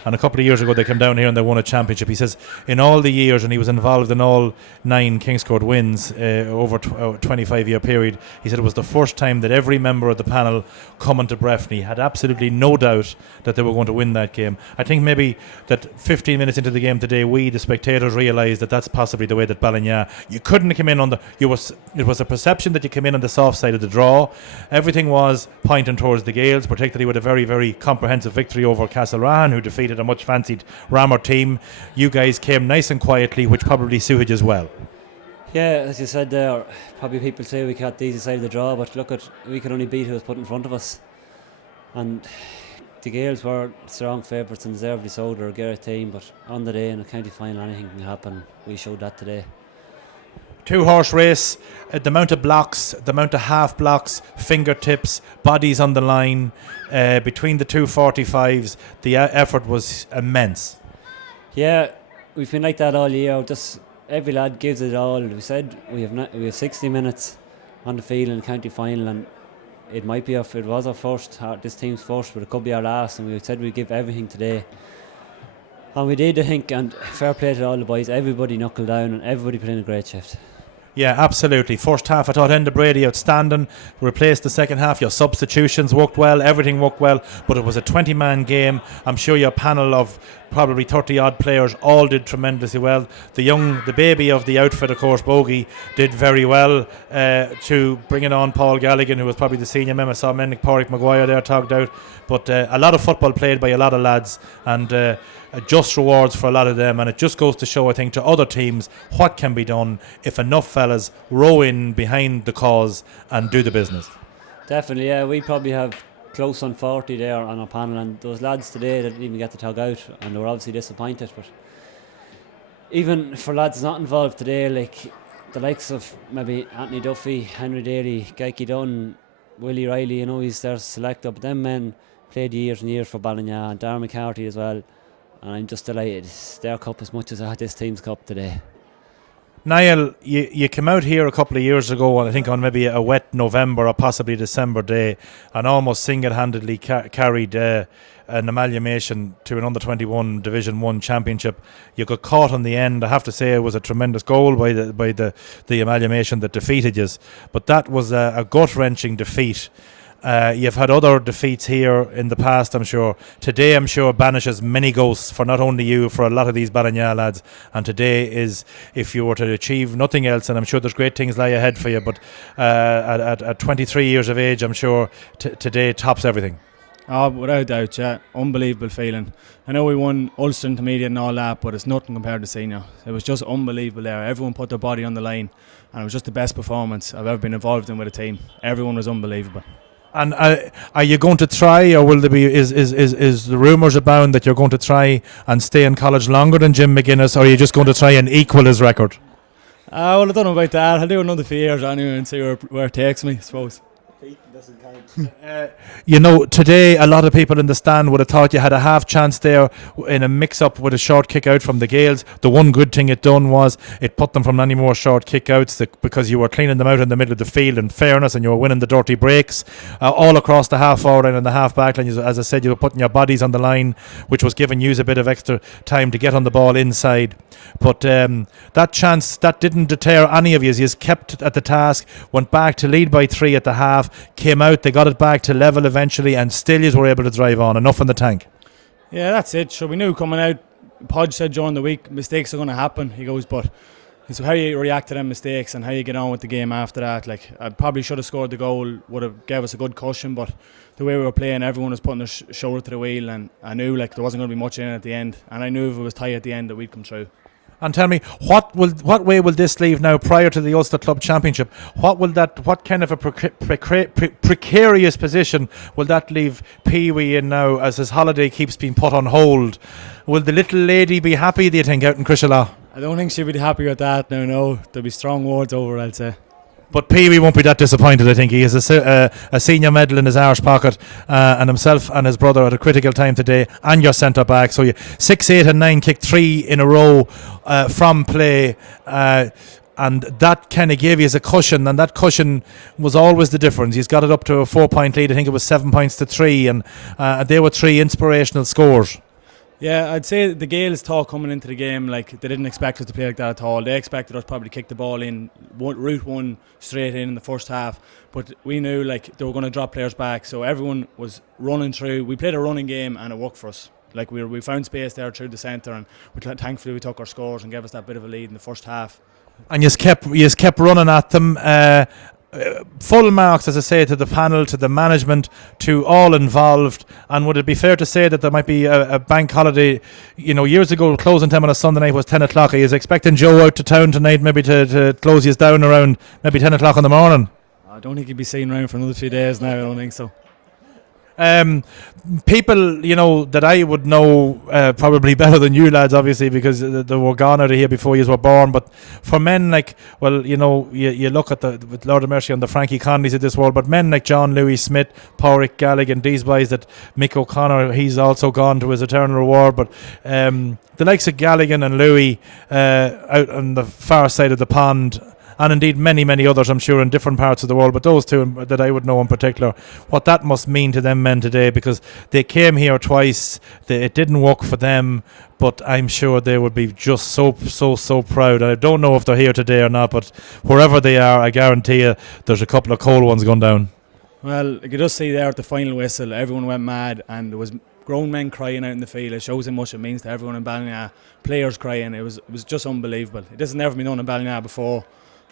and a couple of years ago they came down here and they won a championship. He says in all the years, and he was involved in all 9 Kingscourt wins over a 25-year period, he said it was the first time that every member of the panel coming to Breffni had absolutely no doubt that they were going to win that game. I think maybe that 15 minutes into the game today, we, the spectators, realised that that's possibly the way that Ballinagh, you couldn't have come in on the, it was a perception that you came in on the soft side of the draw. Everything was pointing towards the Gaels, particularly with a very, very comprehensive victory over Castlerahan, who defeated a much fancied Rammer team. You guys came nice and quietly, which probably suited you as well. Yeah, as you said there, probably people say we got the easy side of the draw, but look, we could only beat who was put in front of us. And the Gaels were strong favourites and deservedly so. They're a great team, but on the day in a county final anything can happen. We showed that today. 2-horse race, the amount of blocks, the amount of half blocks, fingertips, bodies on the line, between the 245s, the effort was immense. Yeah, we've been like that all year. Just every lad gives it all. We said we have 60 minutes on the field in the county final, and it was our first, this team's first, but it could be our last, and we said we'd give everything today. And we did, I think, and fair play to all the boys. Everybody knuckled down and everybody put in a great shift. Yeah, absolutely. First half, I thought Enda Brady outstanding. Replaced the second half. Your substitutions worked well. Everything worked well. But it was a 20-man game. I'm sure your panel of probably 30-odd players all did tremendously well. The baby of the outfit, of course, Bogey, did very well to bringing on Paul Galligan, who was probably the senior member. I saw Mennick Porrick Maguire there talked out. But a lot of football played by a lot of lads, and just rewards for a lot of them, and it just goes to show, I think, to other teams what can be done if enough fellas row in behind the cause and do the business. Definitely, yeah. We probably have close on 40 there on our panel, and those lads today that didn't even get to tug out, and they were obviously disappointed. But even for lads not involved today, like the likes of maybe Anthony Duffy, Henry Daly, Geiki Dunn, Willie Riley, he's their selector, but them men played years and years for Ballinagh, and Darren McCarthy as well. And I'm just delighted. It's their cup as much as I had this team's cup today. Niall, you came out here a couple of years ago, I think on maybe a wet November or possibly December day, and almost single-handedly carried an amalgamation to an under-21 Division 1 championship. You got caught on the end. I have to say it was a tremendous goal by the amalgamation that defeated you. But that was a gut-wrenching defeat. You've had other defeats here in the past, I'm sure. Today, I'm sure, banishes many ghosts for not only you, for a lot of these Ballinagh lads. And today is, if you were to achieve nothing else, and I'm sure there's great things lie ahead for you, but at 23 years of age, I'm sure today tops everything. Oh, without doubt, yeah. Unbelievable feeling. I know we won Ulster Intermediate and all that, but it's nothing compared to senior. It was just unbelievable there. Everyone put their body on the line, and it was just the best performance I've ever been involved in with a team. Everyone was unbelievable. And are you going to try, or will there be? Is the rumours abound that you're going to try and stay in college longer than Jim McGuinness, or are you just going to try and equal his record? Well, I don't know about that. I'll do another few years anyway and see where it takes me, I suppose. Today a lot of people in the stand would have thought you had a half chance there in a mix-up with a short kick out from the Gaels. The one good thing it done was it put them from any more short kick outs because you were cleaning them out in the middle of the field in fairness, and you were winning the dirty breaks all across the half forward line and the half back line. As I said, you were putting your bodies on the line, which was giving you a bit of extra time to get on the ball inside. But that chance, that didn't deter any of you. You kept at the task, went back to lead by 3 at the half, came out, they got it back to level eventually, and still you were able to drive on. Enough in the tank. Yeah, that's it. So we knew coming out, Podge said during the week, mistakes are going to happen. He goes, but so how you react to them mistakes and how you get on with the game after that. Like, I probably should have scored the goal, would have gave us a good cushion, but the way we were playing, everyone was putting their shoulder to the wheel, and I knew like there wasn't going to be much in it at the end, and I knew if it was tight at the end that we'd come through. And tell me, what way will this leave now prior to the Ulster Club Championship? What kind of a precarious position will that leave Pee Wee in now as his holiday keeps being put on hold? Will the little lady be happy, do you think, out in Crishallah? I don't think she'll be happy with that. No. There'll be strong words over, I'd say. But Pee Wee won't be that disappointed, I think. He has a senior medal in his Irish pocket, and himself and his brother at a critical time today, and your centre back. So 6, 8 and 9 kicked 3 in a row from play. And that kind of gave you as a cushion, and that cushion was always the difference. He's got it up to a 4-point lead. I think it was 7 points to 3, and they were 3 inspirational scores. Yeah, I'd say the Gaels thought coming into the game, like, they didn't expect us to play like that at all. They expected us probably to kick the ball in, route one straight in the first half. But we knew, like, they were going to drop players back, so everyone was running through. We played a running game, and it worked for us. Like, we found space there through the centre, and thankfully we took our scores and gave us that bit of a lead in the first half. And you kept running at them. Full marks, as I say, to the panel, to the management, to all involved. And would it be fair to say that there might be a bank holiday? Years ago, closing time on a Sunday night was 10 o'clock. Are you expecting Joe out to town tonight, maybe to close you down around maybe 10 o'clock in the morning? I don't think he'd be seen around for another few days now. I don't think so. People, that I would know probably better than you lads, obviously, because they were gone out of here before you were born. But for men like, you look at with Lord of Mercy on the Frankie Conleys of this world, but men like John Louis Smith, Pádraig Galligan, these boys, that Mick O'Connor, he's also gone to his eternal reward. But the likes of Galligan and Louis out on the far side of the pond, and indeed many, many others, I'm sure, in different parts of the world, but those two that I would know in particular, what that must mean to them men today, because they came here twice, it didn't work for them, but I'm sure they would be just so proud. I don't know if they're here today or not, but wherever they are, I guarantee you there's a couple of cold ones going down. Well, you could just see there at the final whistle, everyone went mad, and there was grown men crying out in the field. It shows how much it means to everyone in Ballinagh. Players crying, it was just unbelievable. It has never been done in Ballinagh before.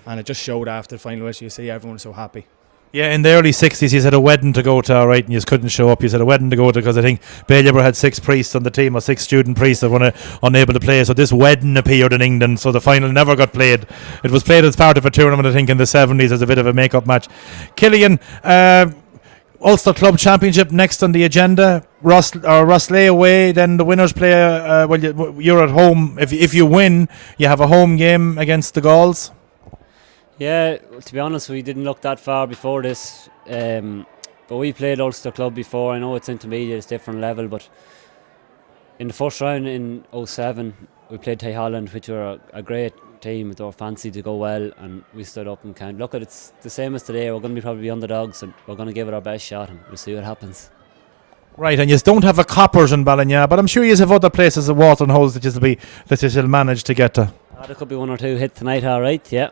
And it just showed after the final whistle. You see everyone so happy. Yeah, in the early 60s, he's had a wedding to go to, all right, and you couldn't show up. He's had a wedding to go to because I think Balliagh had 6 priests on the team, or 6 student priests that were unable to play. So this wedding appeared in England, so the final never got played. It was played as part of a tournament, I think, in the 70s as a bit of a make-up match. Killian, Ulster Club Championship next on the agenda. Rosslea away, then the winners play. You're at home. If you win, you have a home game against the Gaels. Yeah, to be honest, we didn't look that far before this, but we played Ulster Club before. I know it's intermediate, it's different level, but in the first round in 2007 we played Ty Holland, which were a great team. They were fancy to go well, and we stood up and kind of look at it's the same as today. We're going to be probably underdogs, and we're going to give it our best shot, and we'll see what happens. Right, and you don't have a Coppers in Ballinagh, but I'm sure you have other places of watering holes that you'll manage to get to. There could be 1 or 2 hit tonight, all right, yeah.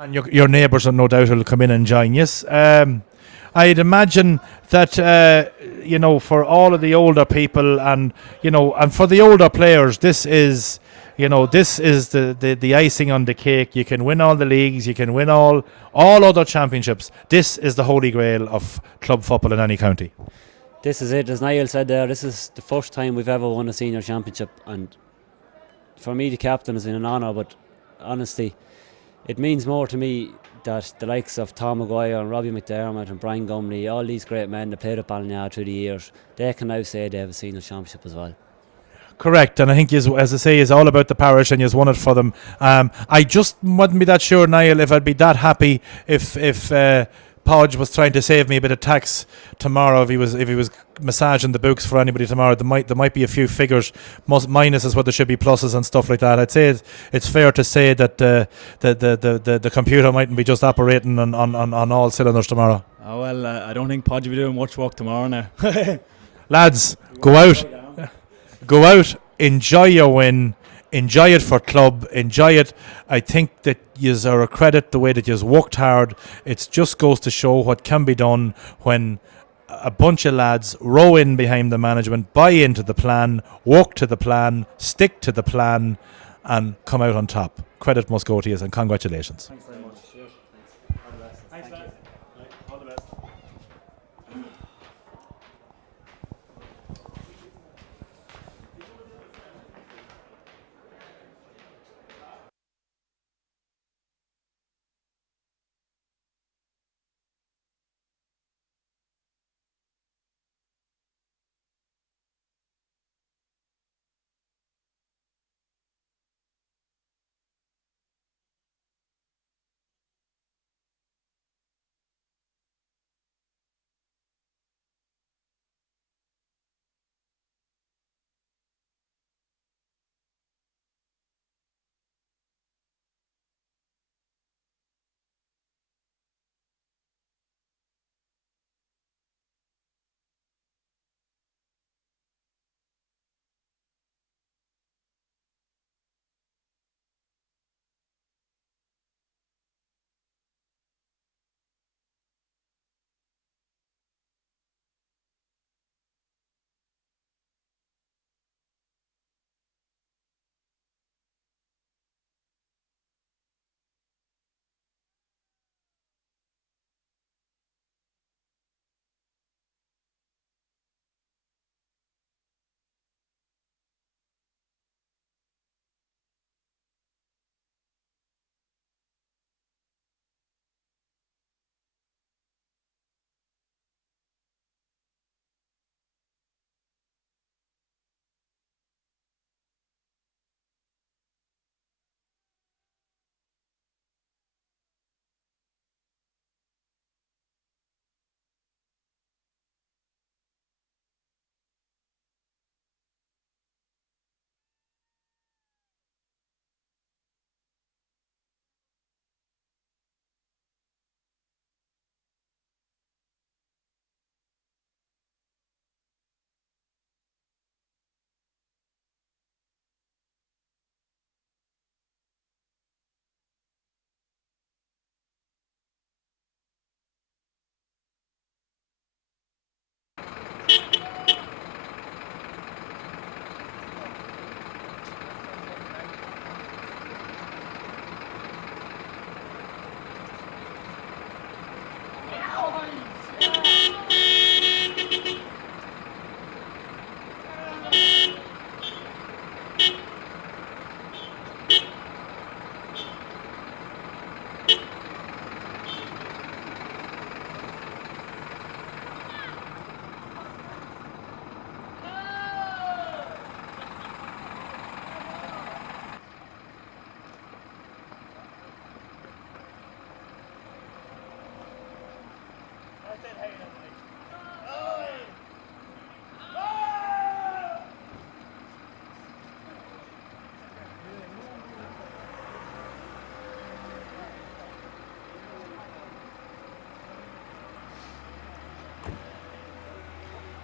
And your neighbours, no doubt, will come in and join. Yes, I'd imagine that for all of the older people and for the older players, this is the icing on the cake. You can win all the leagues, you can win all other championships. This is the holy grail of club football in any county. This is it, as Niall said there. This is the first time we've ever won a senior championship, and for me, the captain has been an honour. But honestly, it means more to me that the likes of Tom Maguire and Robbie McDermott and Brian Gumley, all these great men that played at Ballinagh through the years, they can now say they have a senior championship as well. Correct, and I think, as I say, is all about the parish, and you've won it for them. I just wouldn't be that sure, Niall, if I'd be that happy if Podge was trying to save me a bit of tax tomorrow. If he was massaging the books for anybody tomorrow, there might be a few figures, minuses where there should be pluses and stuff like that. I'd say it's fair to say that the computer mightn't be just operating on all cylinders tomorrow. Oh well, I don't think Podge will be doing much work tomorrow now. Lads, go out, enjoy your win. Enjoy it for club, enjoy it. I think that yous are a credit the way that yous worked hard. It just goes to show what can be done when a bunch of lads row in behind the management, buy into the plan, work to the plan, stick to the plan, and come out on top. Credit must go to yous, and congratulations. Thanks.